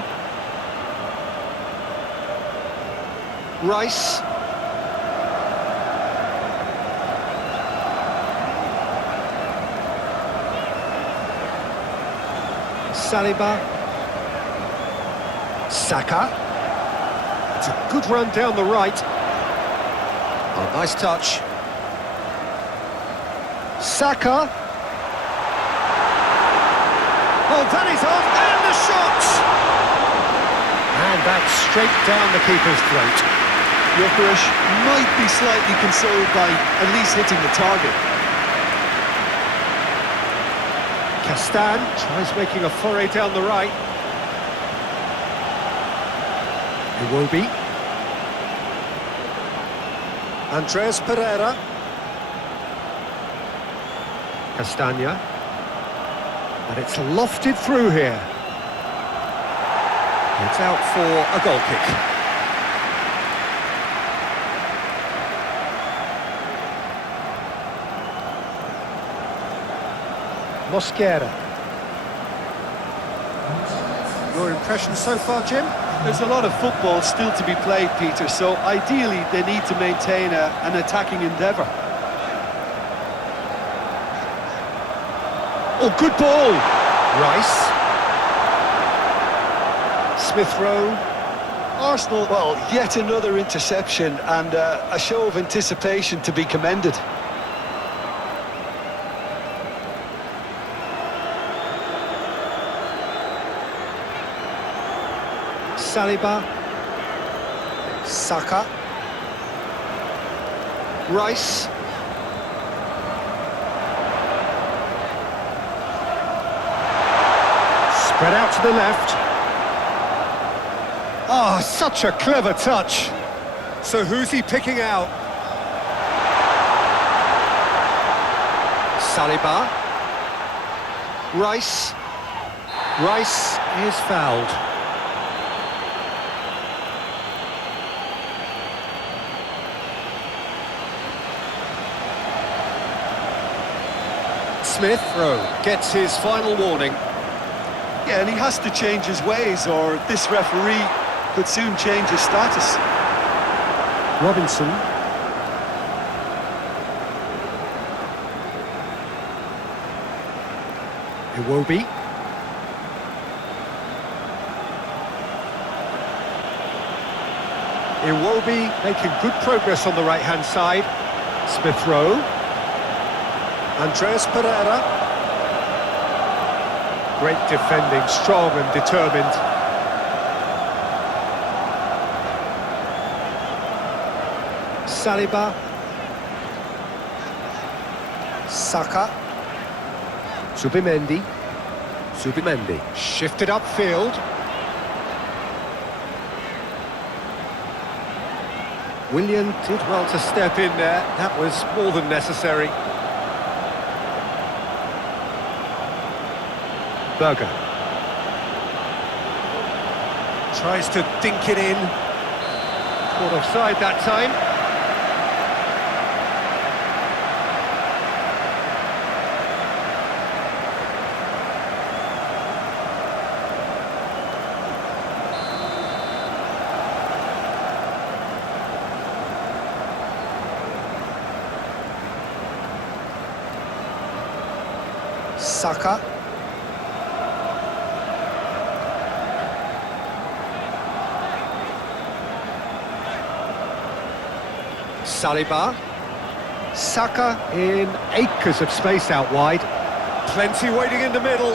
Rice. Saliba. Saka. It's a good run down the right. Oh, nice touch. Saka. Oh, that is off, and the shot! And that's straight down the keeper's throat. Gyökeres might be slightly consoled by at least hitting the target. Castan tries making a foray down the right. Iwobi. Andreas Pereira. Castagna. And it's lofted through here. It's out for a goal kick. Mosquera. Your impression so far, Jim? There's a lot of football still to be played, Peter, so ideally they need to maintain an attacking endeavour. Oh, good ball! Rice. Smith Rowe. Arsenal, well, yet another interception and a show of anticipation to be commended. Saliba. Saka. Rice. Spread out to the left. Oh, such a clever touch. So who's he picking out? Saliba. Rice. Rice is fouled. Smith Rowe gets his final warning. Yeah, and he has to change his ways or this referee could soon change his status. Robinson. Iwobi. Iwobi making good progress on the right-hand side. Smith Rowe. Andreas Pereira. Great defending, strong and determined. Saliba. Saka. Zubimendi. Zubimendi. Shifted upfield. Willian did well to step in there. That was more than necessary. Berger. Tries to dink it in. Caught offside that time. Saka. Saliba. Saka in acres of space out wide. Plenty waiting in the middle.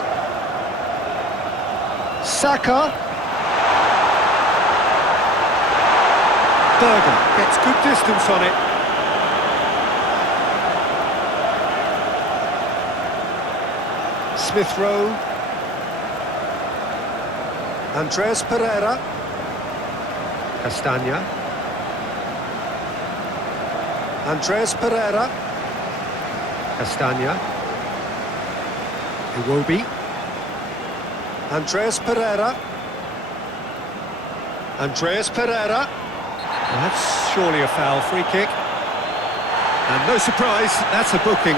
Saka. Berger gets good distance on it. Smith Rowe. Andreas Pereira. Castagna. Andreas Pereira. Castagna. Iwobi. Andreas Pereira. Andreas Pereira. Well, that's surely a foul, free kick. And no surprise, that's a booking.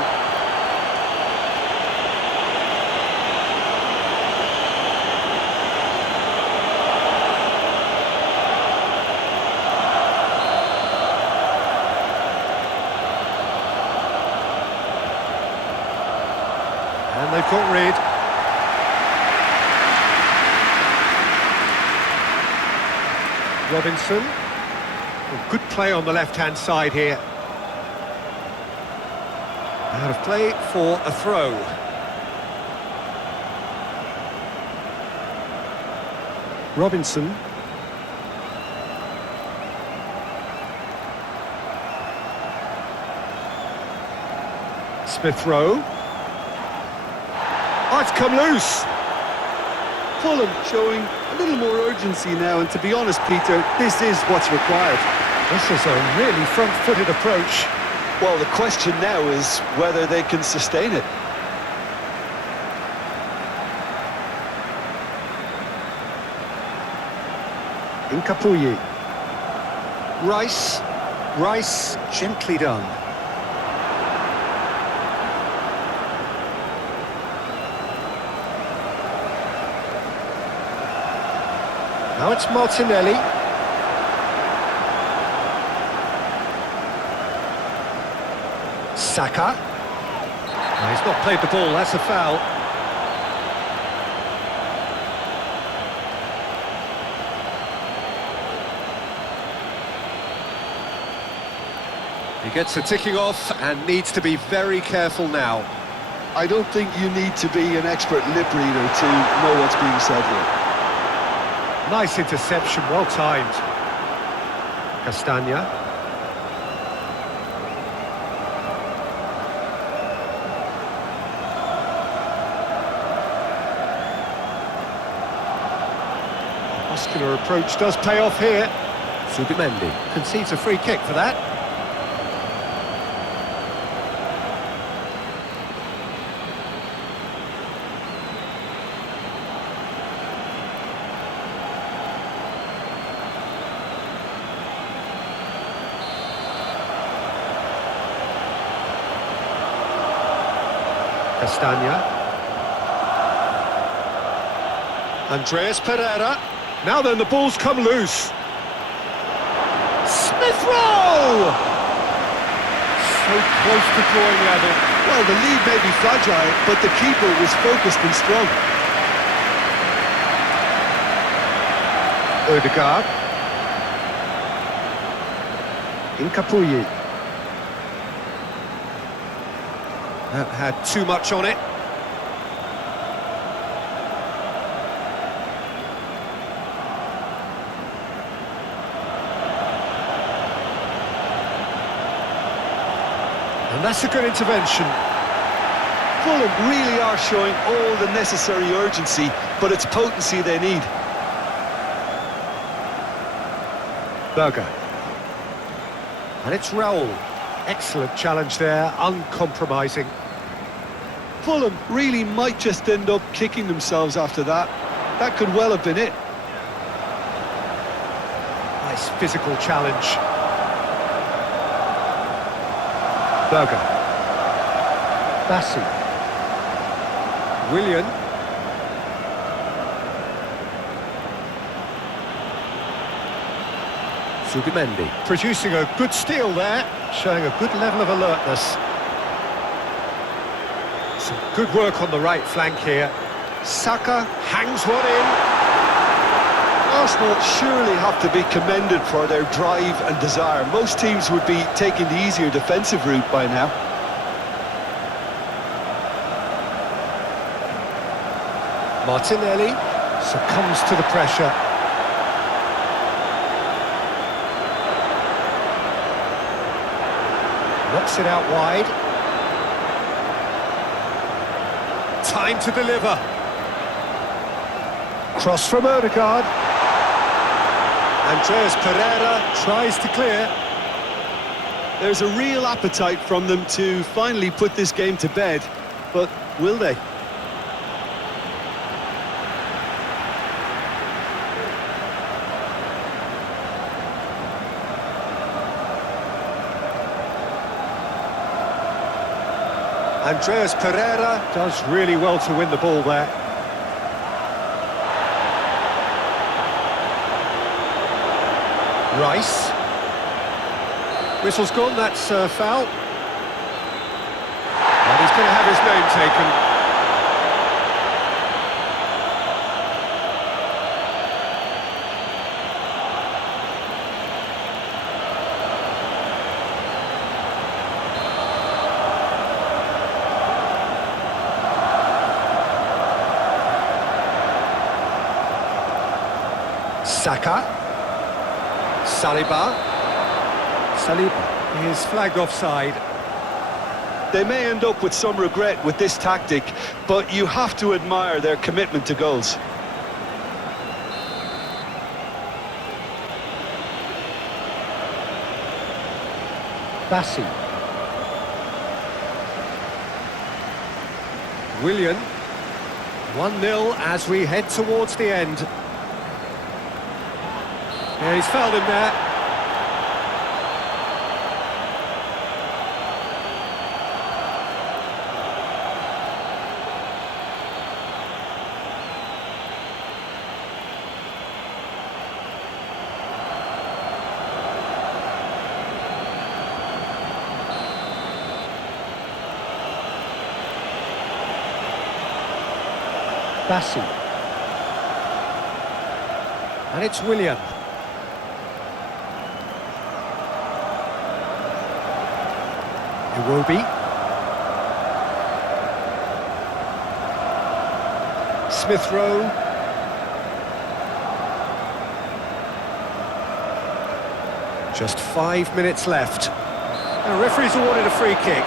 Robinson. Well, good play on the left-hand side here. Out of play for a throw. Robinson. Smith Rowe. Oh, it's come loose. Fulham showing a little more urgency now, and to be honest, Peter, this is what's required. This is a really front-footed approach. Well, the question now is whether they can sustain it. Incapuyi. Rice. Rice, gently done. Now it's Martinelli. Saka. No, he's not played the ball, that's a foul. He gets a ticking off and needs to be very careful now. I don't think you need to be an expert lip reader to know what's being said here. Nice interception, well timed. Castagna. Muscular approach does pay off here. Subimendi concedes a free kick for that. Castagna. Andreas Pereira. Now then, the ball's come loose. Smith Rowe! So close to drawing level. Well, the lead may be fragile, but the keeper was focused and strong. Odegaard. Incapuyi. That had too much on it. And that's a good intervention. Fulham really are showing all the necessary urgency, but it's potency they need. Berger. And it's Raul. Excellent challenge there, uncompromising. Fulham really might just end up kicking themselves after that. That could well have been it. Nice physical challenge. Berger. Bassi. Willian. Subimendi. Producing a good steal there, showing a good level of alertness. Some good work on the right flank here. Saka hangs one in. Arsenal surely have to be commended for their drive and desire. Most teams would be taking the easier defensive route by now. Martinelli succumbs to the pressure. Knocks it out wide. Time to deliver. Cross from Odegaard. Andreas Pereira tries to clear. There's a real appetite from them to finally put this game to bed, but will they? Andreas Pereira does really well to win the ball there. Rice. Whistle's gone, that's a foul. And he's going to have his name taken. Saka. Saliba. Saliba is flagged offside. They may end up with some regret with this tactic, but you have to admire their commitment to goals. Bassi. Willian. 1-0 as we head towards the end. Yeah, he's fouled him there. Bassi. And it's Willian. Iwobi. Smith Rowe. Just 5 minutes left. The referee's awarded a free kick.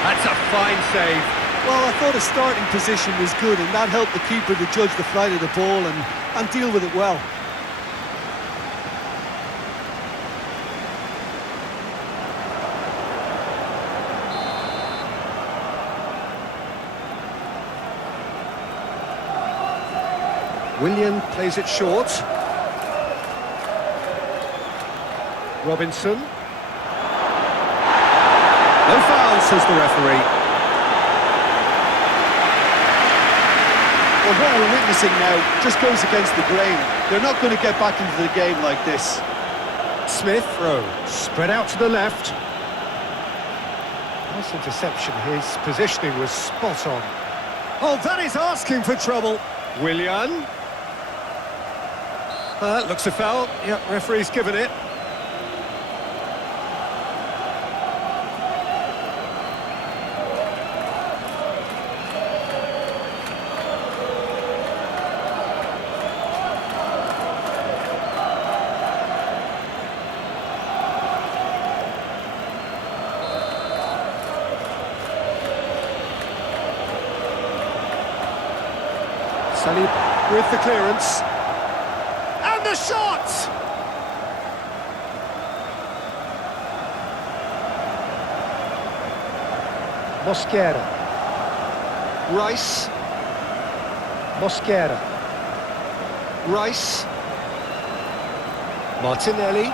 That's a fine save. Well, I thought his starting position was good, and that helped the keeper to judge the flight of the ball and deal with it well. Willian plays it short. Robinson. No foul, says the referee. Well, what we're witnessing now just goes against the grain. They're not going to get back into the game like this. Smith Rowe, spread out to the left. Nice interception, his positioning was spot on. Oh, that is asking for trouble. Willian. Looks a foul. Yep, referee's given it. Saliba with the clearance. And the shot! Mosquera. Rice. Mosquera. Rice. Martinelli.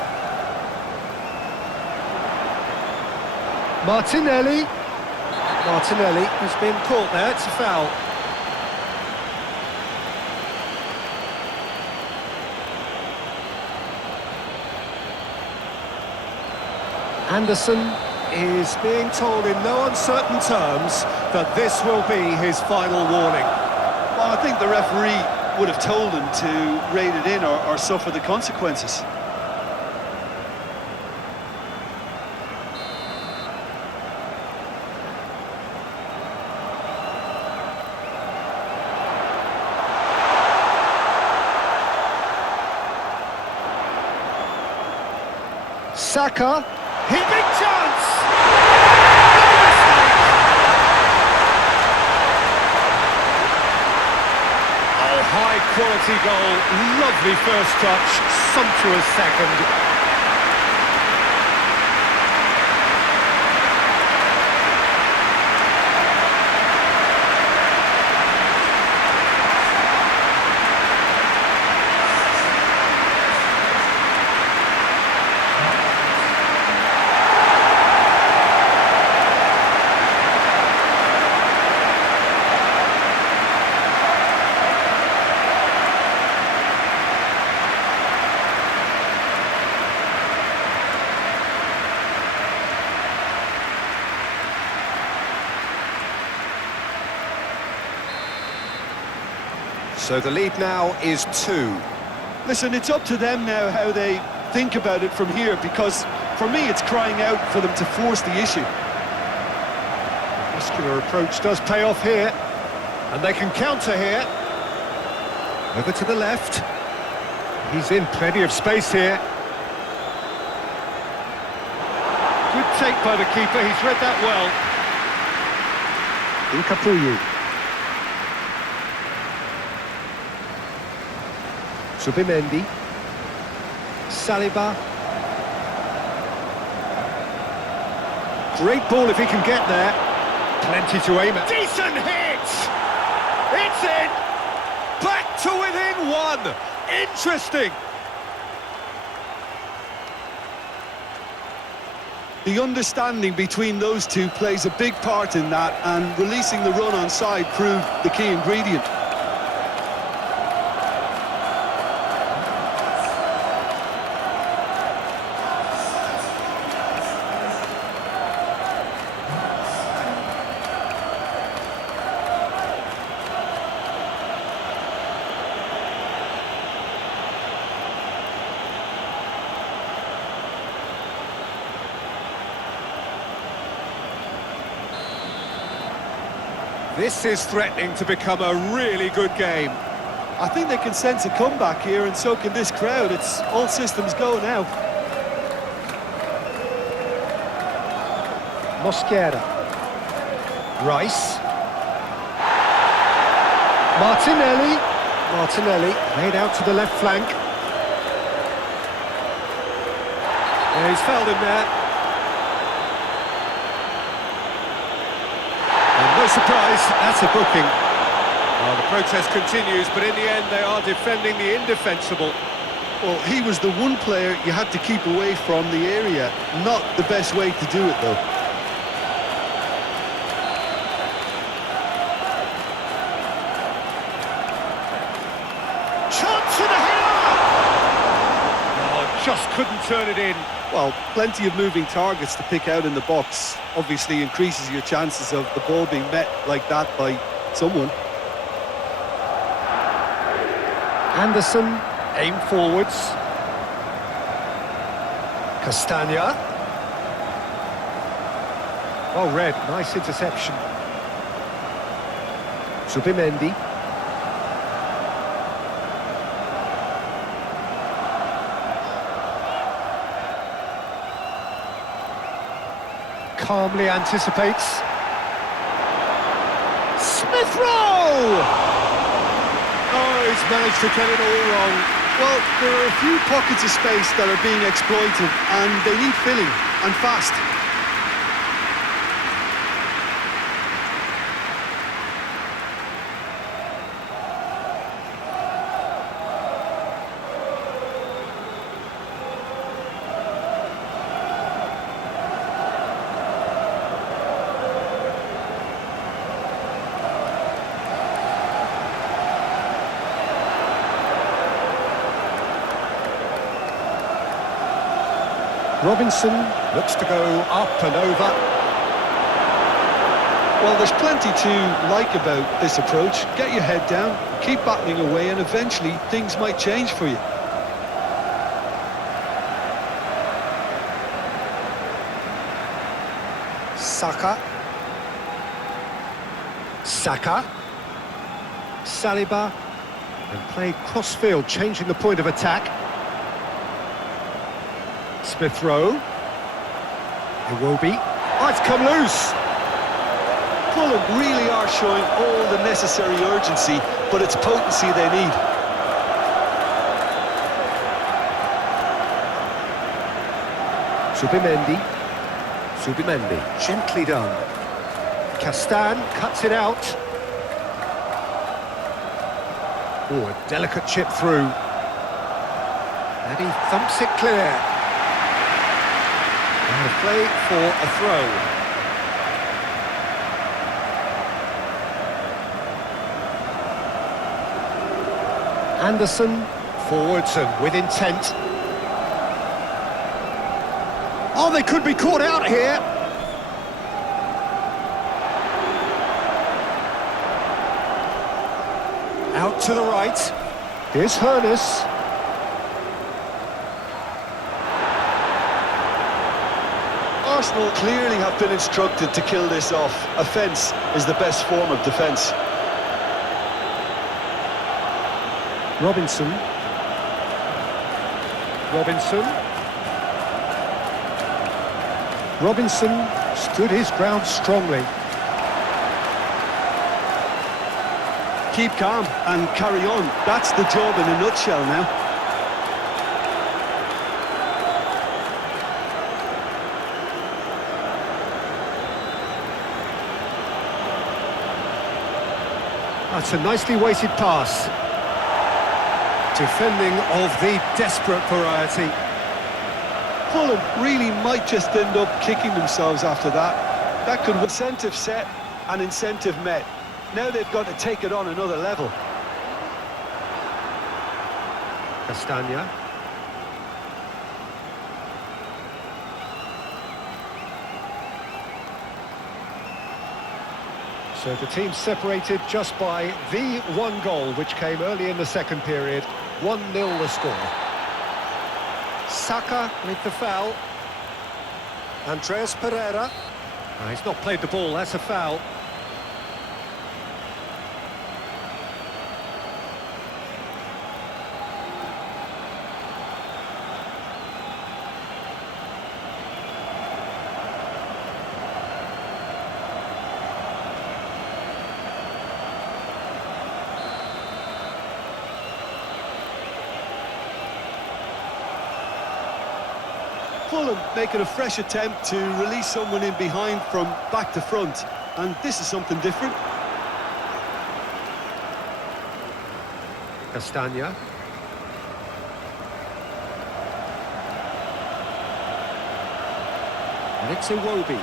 Martinelli. Martinelli has been caught there, it's a foul. Anderson is being told in no uncertain terms that this will be his final warning. Well, I think the referee would have told him to rein it in or suffer the consequences. Saka. Big chance! Oh, high quality goal, lovely first touch, sumptuous second. So the lead now is 2. Listen, it's up to them now how they think about it from here, because for me it's crying out for them to force the issue. Muscular approach does pay off here, and they can counter here. Over to the left. He's in plenty of space here. Good take by the keeper, he's read that well. Incapuyu. Subimendi. Saliba. Great ball if he can get there. Plenty to aim at. Decent hit! It's in! Back to within 1! Interesting! The understanding between those two plays a big part in that, and releasing the run on side proved the key ingredient. This is threatening to become a really good game. I think they can sense a comeback here, and so can this crowd. It's all systems go now. Mosquera. Rice. Martinelli. Martinelli laid out to the left flank. Yeah, he's fouled him there. No surprise, that's a booking. Well, the protest continues, but in the end they are defending the indefensible. Well, he was the one player you had to keep away from the area. Not the best way to do it, though. Chance and a header! Oh, just couldn't turn it in. Well, plenty of moving targets to pick out in the box. Obviously increases your chances of the ball being met like that by someone. Anderson, aim forwards. Castagna. Well read, nice interception. Subimendi. Calmly anticipates. Smith Rowe! Oh, he's managed to get it all wrong. Well, there are a few pockets of space that are being exploited, and they need filling, and fast. Robinson looks to go up and over. Well, there's plenty to like about this approach. Get your head down, keep battling away, and eventually things might change for you. Saka. Saka. Saliba. And played cross-field, changing the point of attack. Smith Rowe. Iwobi. Oh, it's come loose. Fulham really are showing all the necessary urgency, but it's potency they need. Subimendi. Subimendi. Gently done. Castan cuts it out. Oh, a delicate chip through. And he thumps it clear. And a play for a throw. Anderson, forwards and with intent. Oh, they could be caught out here. Out to the right. Here's Hernus. Arsenal clearly have been instructed to kill this off. Offence is the best form of defence. Robinson. Robinson stood his ground strongly. Keep calm and carry on. That's the job in a nutshell now. That's a nicely weighted pass. Defending of the desperate variety. Fulham really might just end up kicking themselves after that. That could incentive set and incentive met. Now they've got to take it on another level. Castagna. So the team separated just by the one goal, which came early in the second period. 1-0 the score. Saka with the foul. Andreas Pereira. He's not played the ball, that's a foul. Fulham making a fresh attempt to release someone in behind from back to front, and this is something different. Castagna. And it's Iwobi.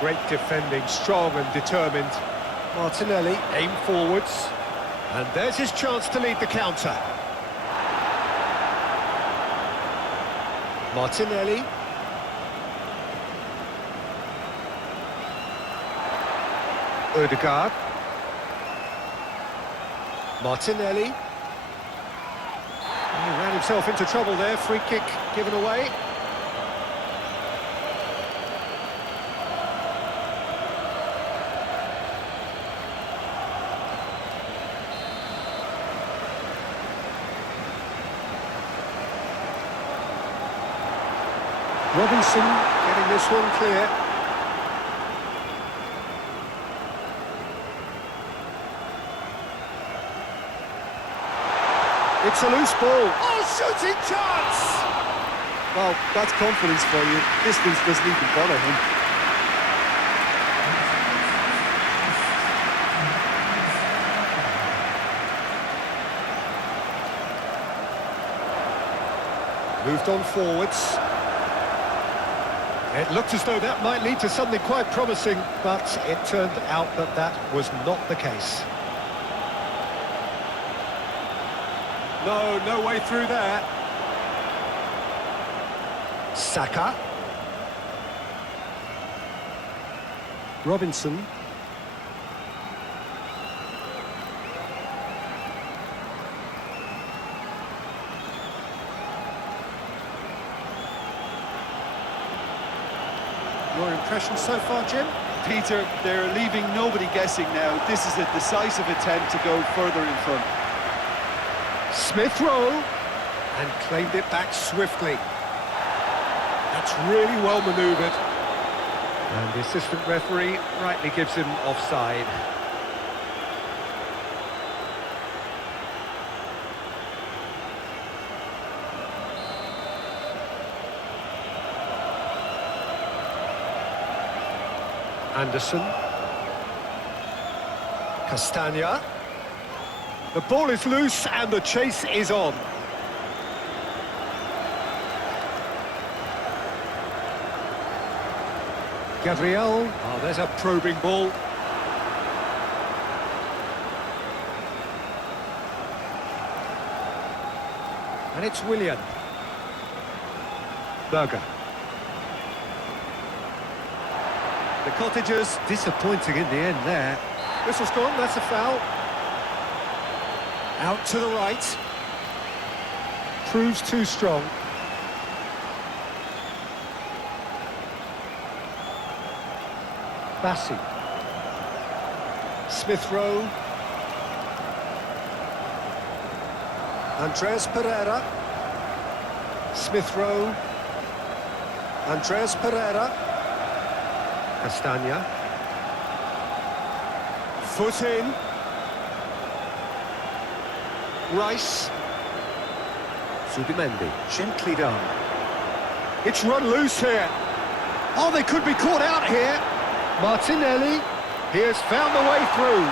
Great defending, strong and determined. Martinelli aimed forwards. And there's his chance to lead the counter. Martinelli. Odegaard. Martinelli. He ran himself into trouble there. Free kick given away. Robinson getting this one clear. It's a loose ball. Oh, shooting chance! Well, that's confidence for you. Distance doesn't even bother him. Moved on forwards. It looked as though that might lead to something quite promising, but it turned out that that was not the case. No way through there. Saka. Robinson. Your impression so far, Jim? Peter, they're leaving nobody guessing now. This is a decisive attempt to go further in front. Smith Rowe, and claimed it back swiftly. That's really well manoeuvred. And the assistant referee rightly gives him offside. Anderson. Castagna. The ball is loose and the chase is on. Gabriel. Oh, there's a probing ball. And it's Willian. Berger. The Cottagers disappointing in the end there. Whistle's gone, that's a foul. Out to the right. Proves too strong. Bassi. Smith Rowe. Andreas Pereira. Smith Rowe. Andreas Pereira. Castagna. Foot in. Rice. Subimendi. Gently done. It's run loose here. Oh, they could be caught out here. Martinelli. He has found the way through.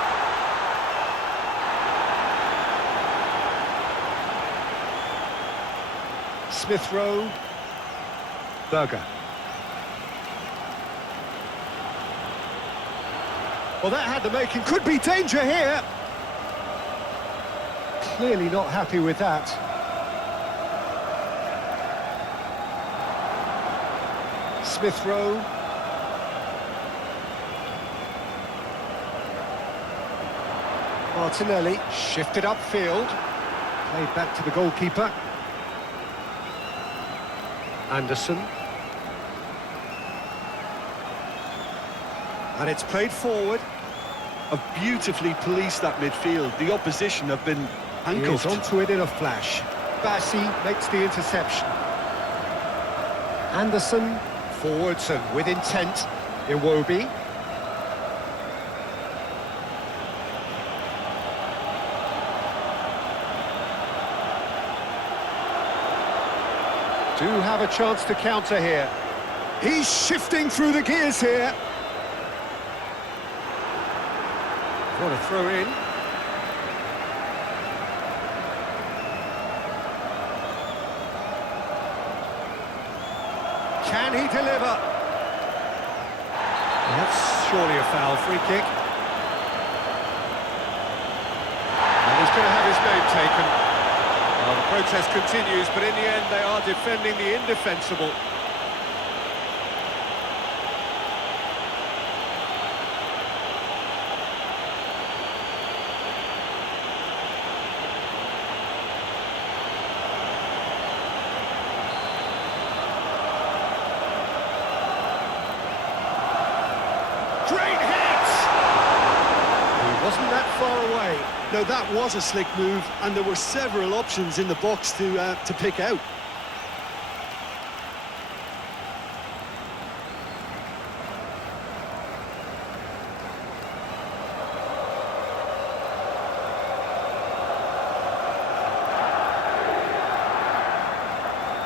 Smith Rowe. Berger. Well, that had the making. Could be danger here. Clearly not happy with that. Smith Rowe. Martinelli shifted upfield. Played back to the goalkeeper. Anderson. And it's played forward. Have beautifully policed that midfield. The opposition have been handcuffed. He's onto it in a flash. Bassi makes the interception. Anderson forwards and with intent. Iwobi. Do have a chance to counter here. He's shifting through the gears here. What a throw in. Can he deliver? That's surely a foul. Free kick. And he's going to have his name taken. Well, the protest continues, but in the end they are defending the indefensible. Great hit! He wasn't that far away. No, that was a slick move, and there were several options in the box to pick out.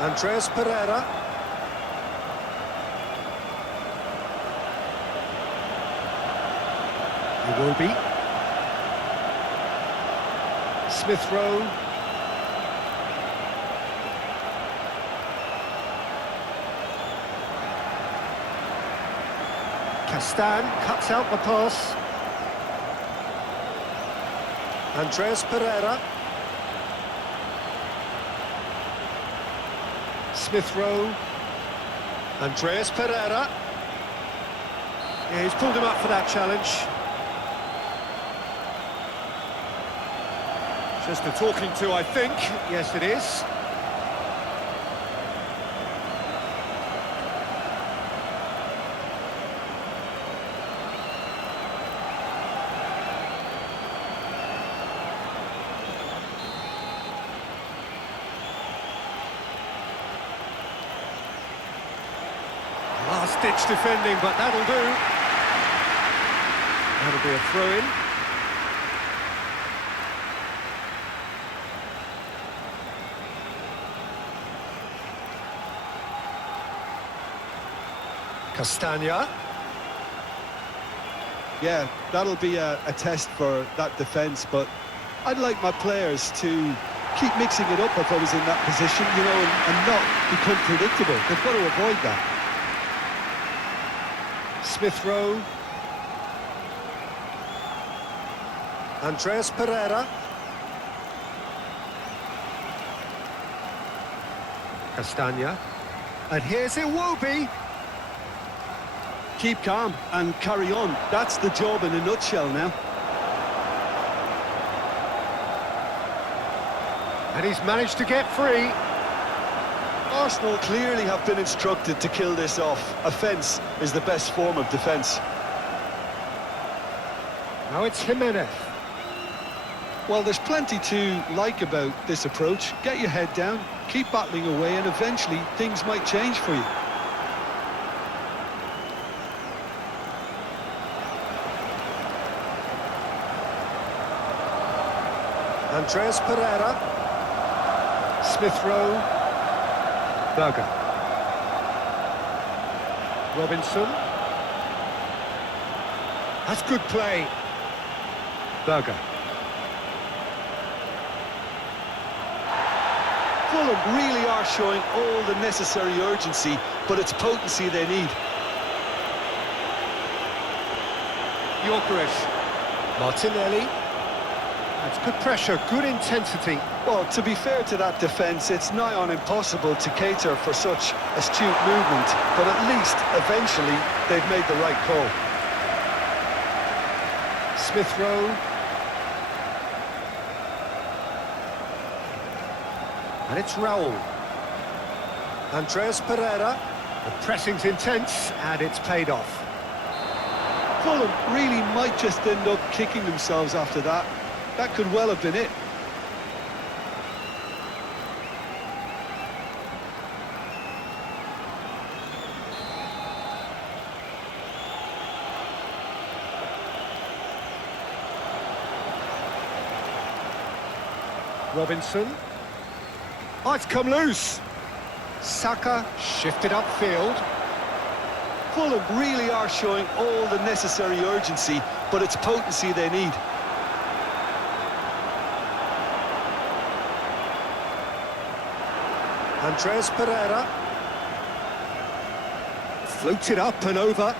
Andreas Pereira. Iwobi. Smith Rowe. Castan cuts out the pass. Andreas Pereira. Smith Rowe. Andreas Pereira. Yeah, he's pulled him up for that challenge. Just a talking to, I think. Yes, it is. Last-ditch defending, but that'll do. That'll be a throw-in. Castagna. Yeah, that'll be a test for that defence, but I'd like my players to keep mixing it up if I was in that position, you know, and not become predictable. They've got to avoid that. Smith Rowe. Andreas Pereira. Castagna. And here's Iwobi. Keep calm and carry on. That's the job in a nutshell now. And he's managed to get free. Arsenal clearly have been instructed to kill this off. Offence is the best form of defence. Now it's Jimenez. Well, there's plenty to like about this approach. Get your head down, keep battling away, and eventually things might change for you. Andreas Pereira. Smith Rowe. Berger. Robinson. That's good play. Berger. Fulham really are showing all the necessary urgency, but it's potency they need. Gyökeres. Martinelli. That's good pressure, good intensity. Well, to be fair to that defence, it's nigh on impossible to cater for such astute movement, but at least, eventually, they've made the right call. Smith Rowe. And it's Raul. Andreas Pereira. The pressing's intense, and it's paid off. Fulham really might just end up kicking themselves after that. That could well have been it. Robinson. Oh, it's come loose. Saka shifted upfield. Fulham really are showing all the necessary urgency, but it's potency they need. Andreas Pereira. Floated up and over.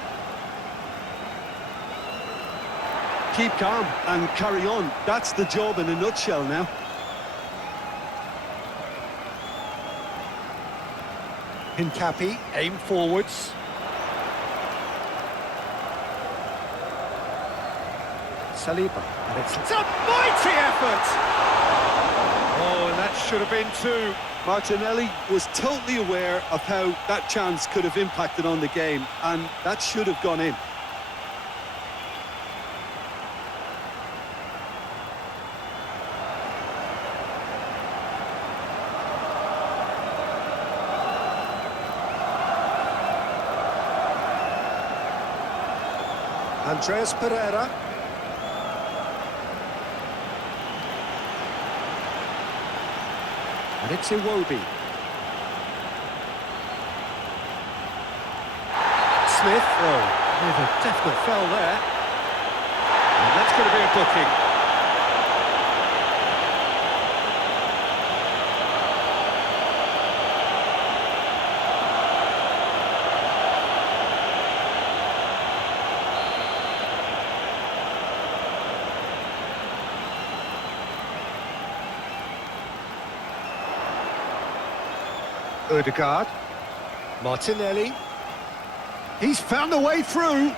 Keep calm and carry on. That's the job in a nutshell now. Hincapi, aim forwards. Saliba, and it's a mighty effort! Oh, and that should have been two. Martinelli was totally aware of how that chance could have impacted on the game, and that should have gone in. Andreas Pereira. And it's Iwobi. Smith. Oh, with a definite foul there. And that's going to be a booking. Odegaard. Martinelli. He's found the way through.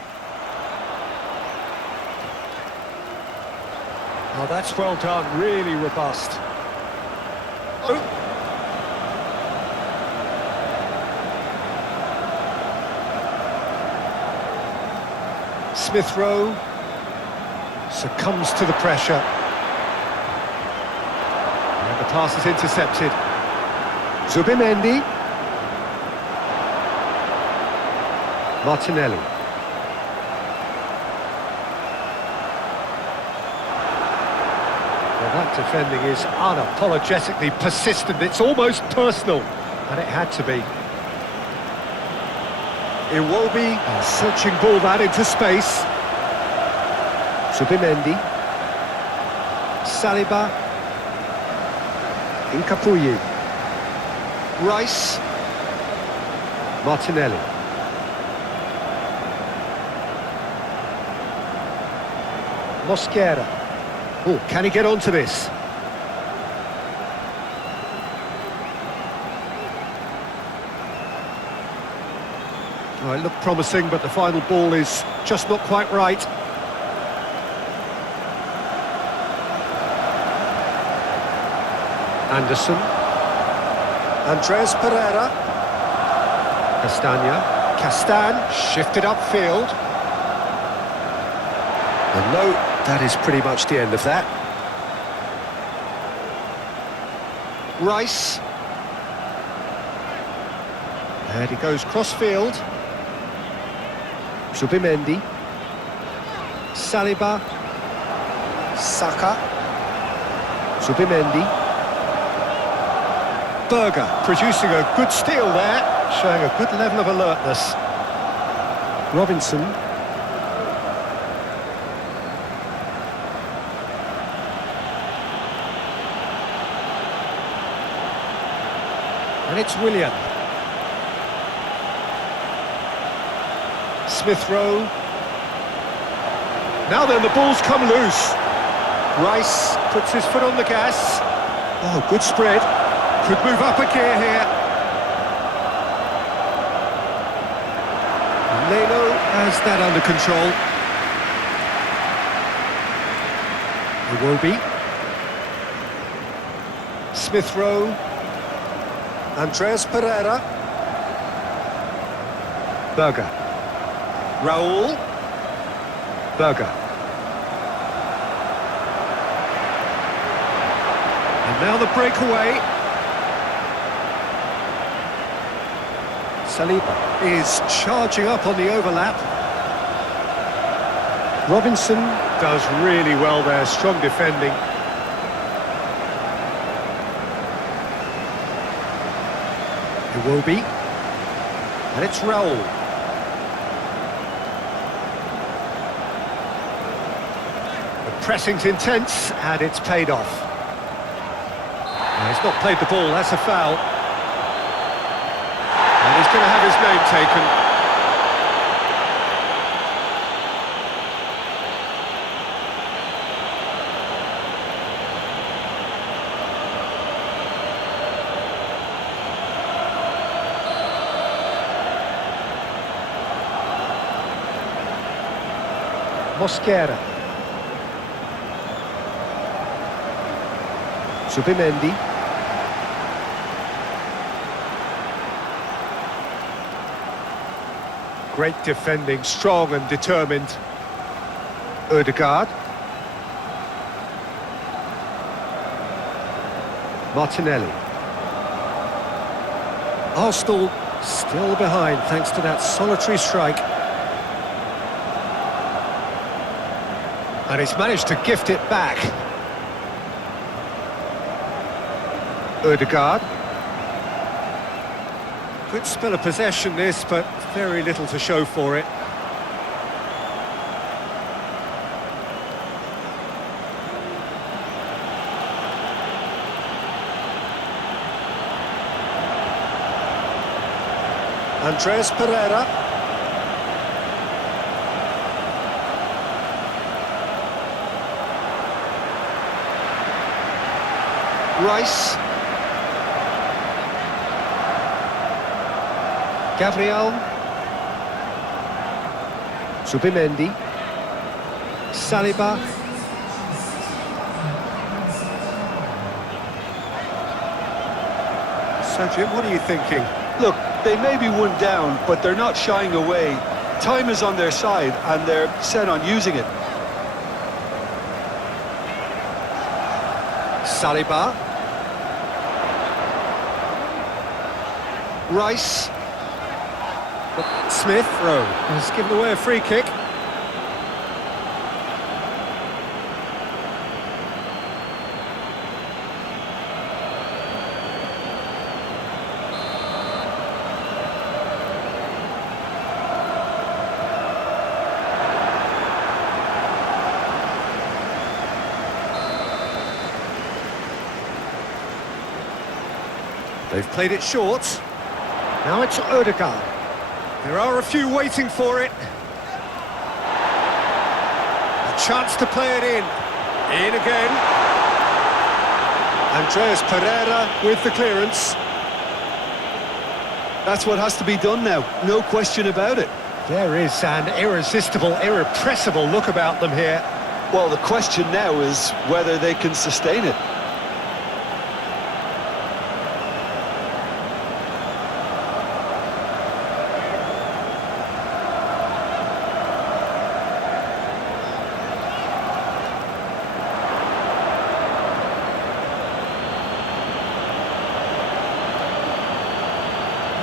Oh, that's well done, really robust. Oh. Smith Rowe succumbs to the pressure. And the pass is intercepted. Zubimendi. Martinelli. Well, that defending is unapologetically persistent. It's almost personal, and it had to be. Iwobi, searching ball that into space. Zubimendi. Saliba. Incapuyi. Rice. Martinelli. Mosquera. Oh, can he get onto this? Oh, it looked promising, but the final ball is just not quite right. Anderson. Andres Pereira. Castagna. Castan shifted upfield. And no, that is pretty much the end of that. Rice. And he goes cross-field. Zubimendi. Saliba. Saka. Zubimendi. Berger producing a good steal there, showing a good level of alertness. Robinson. And it's Willian. Smith Rowe. Now then, the ball's come loose. Rice puts his foot on the gas. Oh, good spread. Could move up a gear here. Leno has that under control. Iwobi. Smith Rowe. Andres Pereira. Berger. Raul. Berger. And now the breakaway. Saliba is charging up on the overlap. Robinson does really well there, strong defending. Iwobi. And it's Raul. The pressing's intense and it's paid off. He's not played the ball, that's a foul. And he's going to have his name taken. Mosquera. Zubimendi. Great defending, strong and determined. Ødegaard. Martinelli. Arsenal still behind thanks to that solitary strike. And he's managed to gift it back. Ødegaard. Good spell of possession this, but very little to show for it. Andres Pereira. Rice. Gabriel. Zubimendi. Saliba. So Jim, what are you thinking? Look, they may be one down, but they're not shying away. Time is on their side, and they're set on using it. Saliba. Rice. Smith Rowe has given away a free kick. They've played it short. Now it's Ødegaard. There are a few waiting for it. A chance to play it in. In again. Andres Pereira with the clearance. That's what has to be done now, no question about it. There is an irresistible, irrepressible look about them here. Well, the question now is whether they can sustain it.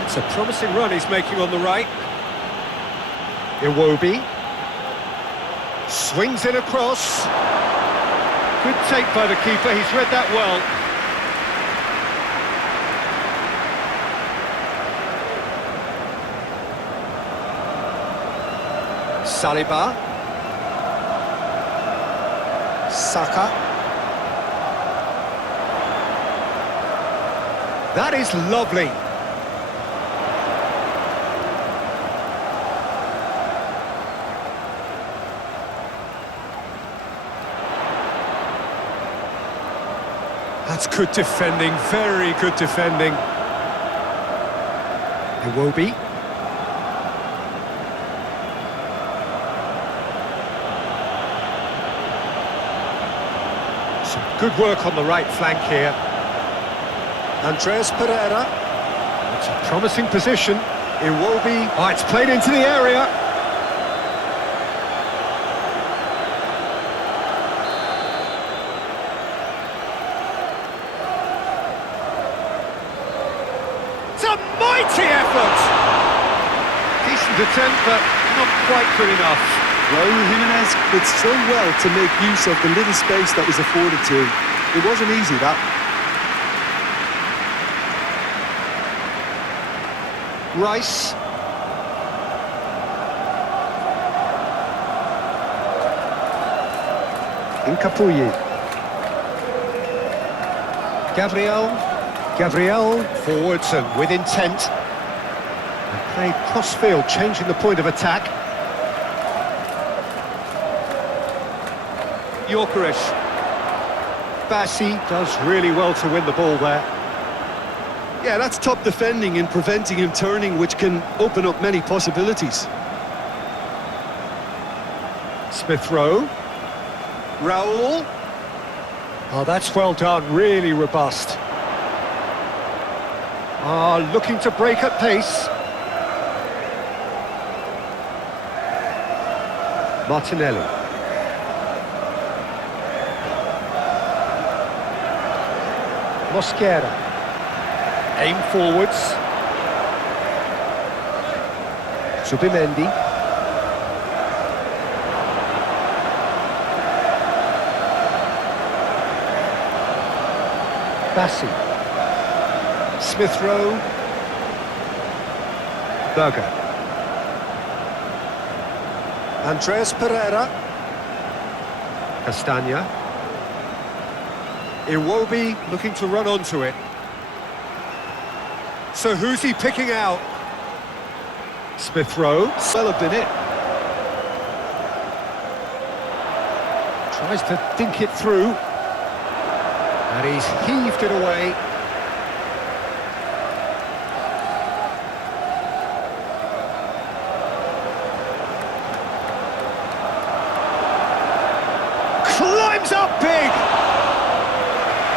It's a promising run he's making on the right. Iwobi. Swings it across. Good take by the keeper, he's read that well. Saliba. Saka. That is lovely. That's good defending, very good defending. Iwobi. Some good work on the right flank here. Andreas Pereira. It's a promising position. Iwobi. Oh, it's played into the area. It's a mighty effort! Decent attempt, but not quite good enough. Raul Jimenez did so well to make use of the little space that was afforded to him. It wasn't easy, that. Rice. Incapuyi. Gabriel forwards and with intent. And played cross-field, changing the point of attack. Yorkerish. Bassi does really well to win the ball there. Yeah, that's top defending and preventing him turning, which can open up many possibilities. Smith Rowe. Raul. Oh, that's well done, really robust. Looking to break at pace. Martinelli. Mosquera. Aim forwards. Subimendi. Bassi. Smith Rowe. Berger. Andreas Pereira. Castagna. Iwobi looking to run onto it. So who's he picking out? Smith Rowe. Well up in it. Tries to dink it through. And he's heaved it away. Climbs up big!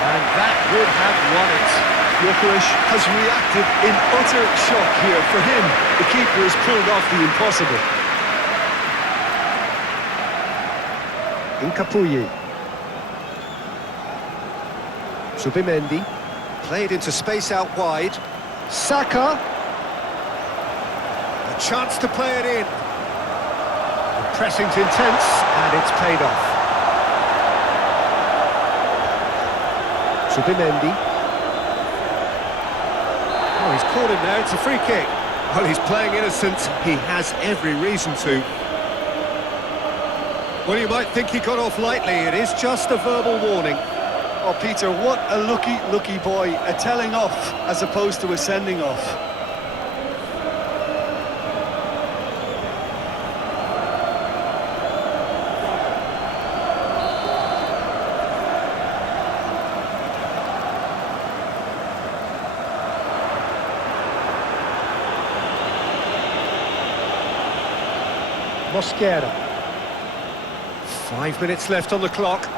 And that would have won it. Yorkerish has reacted in utter shock here. For him, the keeper has pulled off the impossible. Incapuyi. Subimendi. Played into space out wide. Saka. A chance to play it in. The pressing's intense, and it's paid off. Subimendi. Oh, he's caught him there, it's a free kick. Well, he's playing innocent, he has every reason to. Well, you might think he got off lightly, it is just a verbal warning. Oh, Peter, what a lucky boy. A telling off as opposed to a sending off. Mosquera. 5 minutes left on the clock.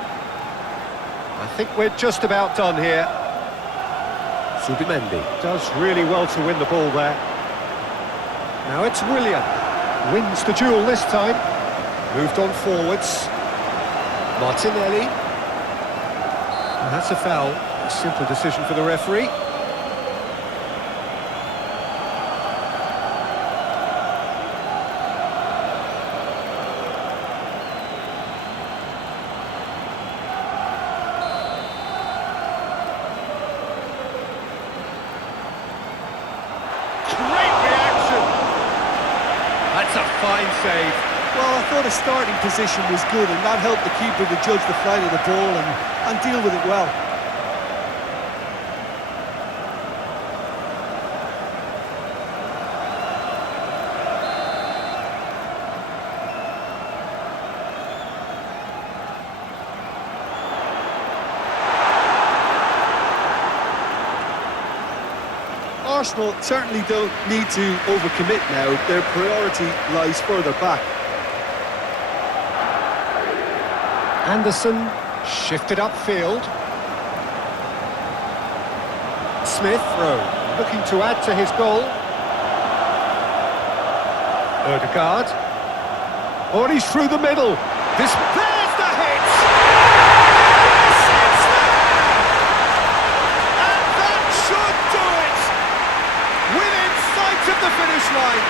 I think we're just about done here. Subimendi does really well to win the ball there. Now it's Willian. Wins the duel this time. Moved on forwards. Martinelli. And that's a foul. A simple decision for the referee. That's a fine save. Well, I thought his starting position was good, and that helped the keeper to judge the flight of the ball and deal with it well. Arsenal certainly don't need to overcommit now. Their priority lies further back. Anderson shifted upfield. Smith Rowe looking to add to his goal. Odegaard. Oh, and he's through the middle. There's the hit! And that should do it! Within sight of the finish line.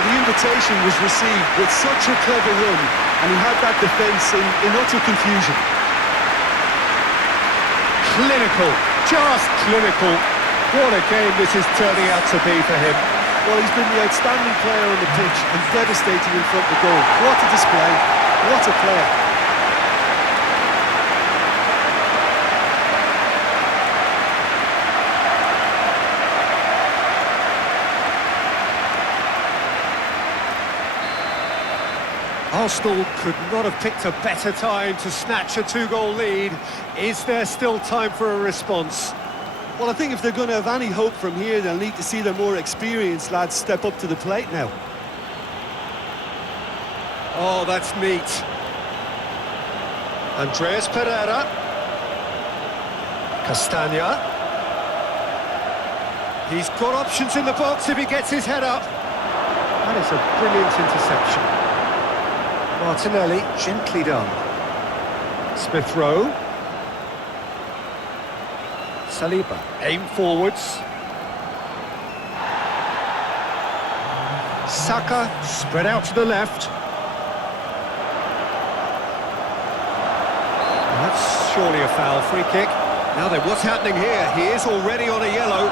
The invitation was received with such a clever run, and he had that defence in utter confusion. Clinical, just clinical. What a game this is turning out to be for him. Well, he's been the outstanding player on the pitch and devastating in front of the goal. What a display, what a player. Arsenal could not have picked a better time to snatch a two-goal lead. Is there still time for a response? Well, I think if they're going to have any hope from here, they'll need to see their more experienced lads step up to the plate now. Oh, that's neat. Andreas Pereira. Castagna. He's got options in the box if he gets his head up. That is a brilliant interception. Martinelli, gently done. Smith Rowe. Saliba, aim forwards. Saka, spread out to the left. That's surely a foul, free kick. Now then, what's happening here? He is already on a yellow.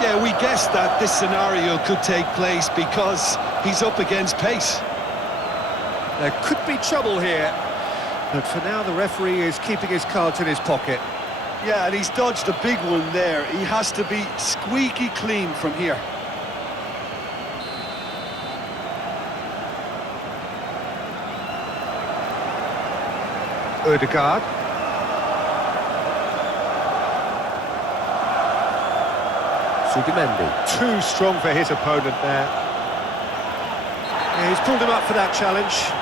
Yeah, we guessed that this scenario could take place because he's up against pace. There could be trouble here, but for now the referee is keeping his cards in his pocket. Yeah, and he's dodged a big one there. He has to be squeaky clean from here. Odegaard. Subimendi. Too strong for his opponent there. Yeah, he's pulled him up for that challenge.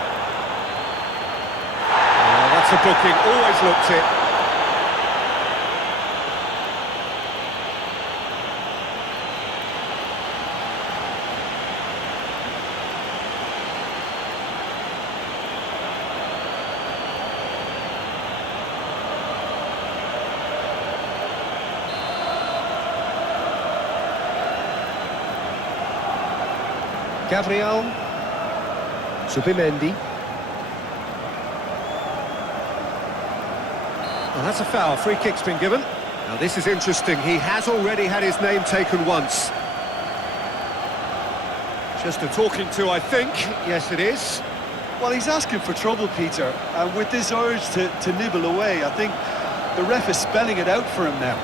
Oh, that's a booking, always looked it. Gabriel. Subimendi. Well, that's a foul. Free kick's been given. Now this is interesting. He has already had his name taken once. Just a talking to, I think. Yes, it is. Well, he's asking for trouble, Peter. And with this urge to nibble away, I think the ref is spelling it out for him now.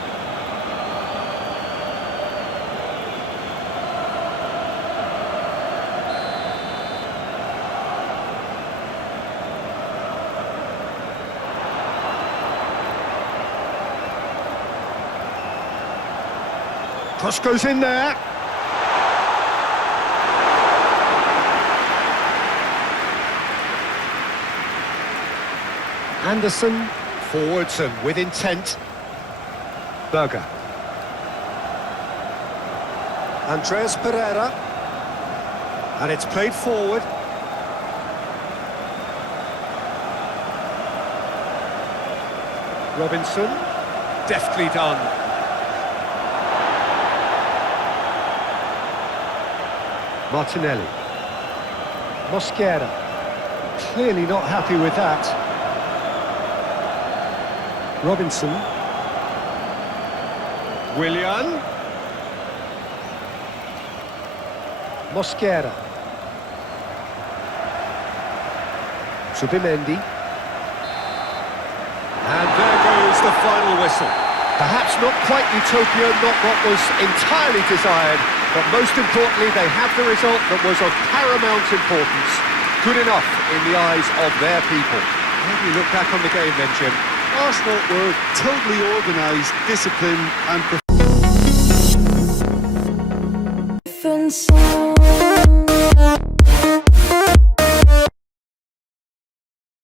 Cross goes in there. Anderson, forwards and with intent. Berger. Andreas Pereira. And it's played forward. Robinson. Deftly done. Martinelli. Mosquera. Clearly not happy with that. Robinson. Willian. Mosquera. Subimendi. And there goes the final whistle. Perhaps not quite utopia, not what was entirely desired, but most importantly, they have the result that was of paramount importance. Good enough in the eyes of their people. How do you look back on the game then, Jim? Arsenal were totally organised, disciplined and Different song.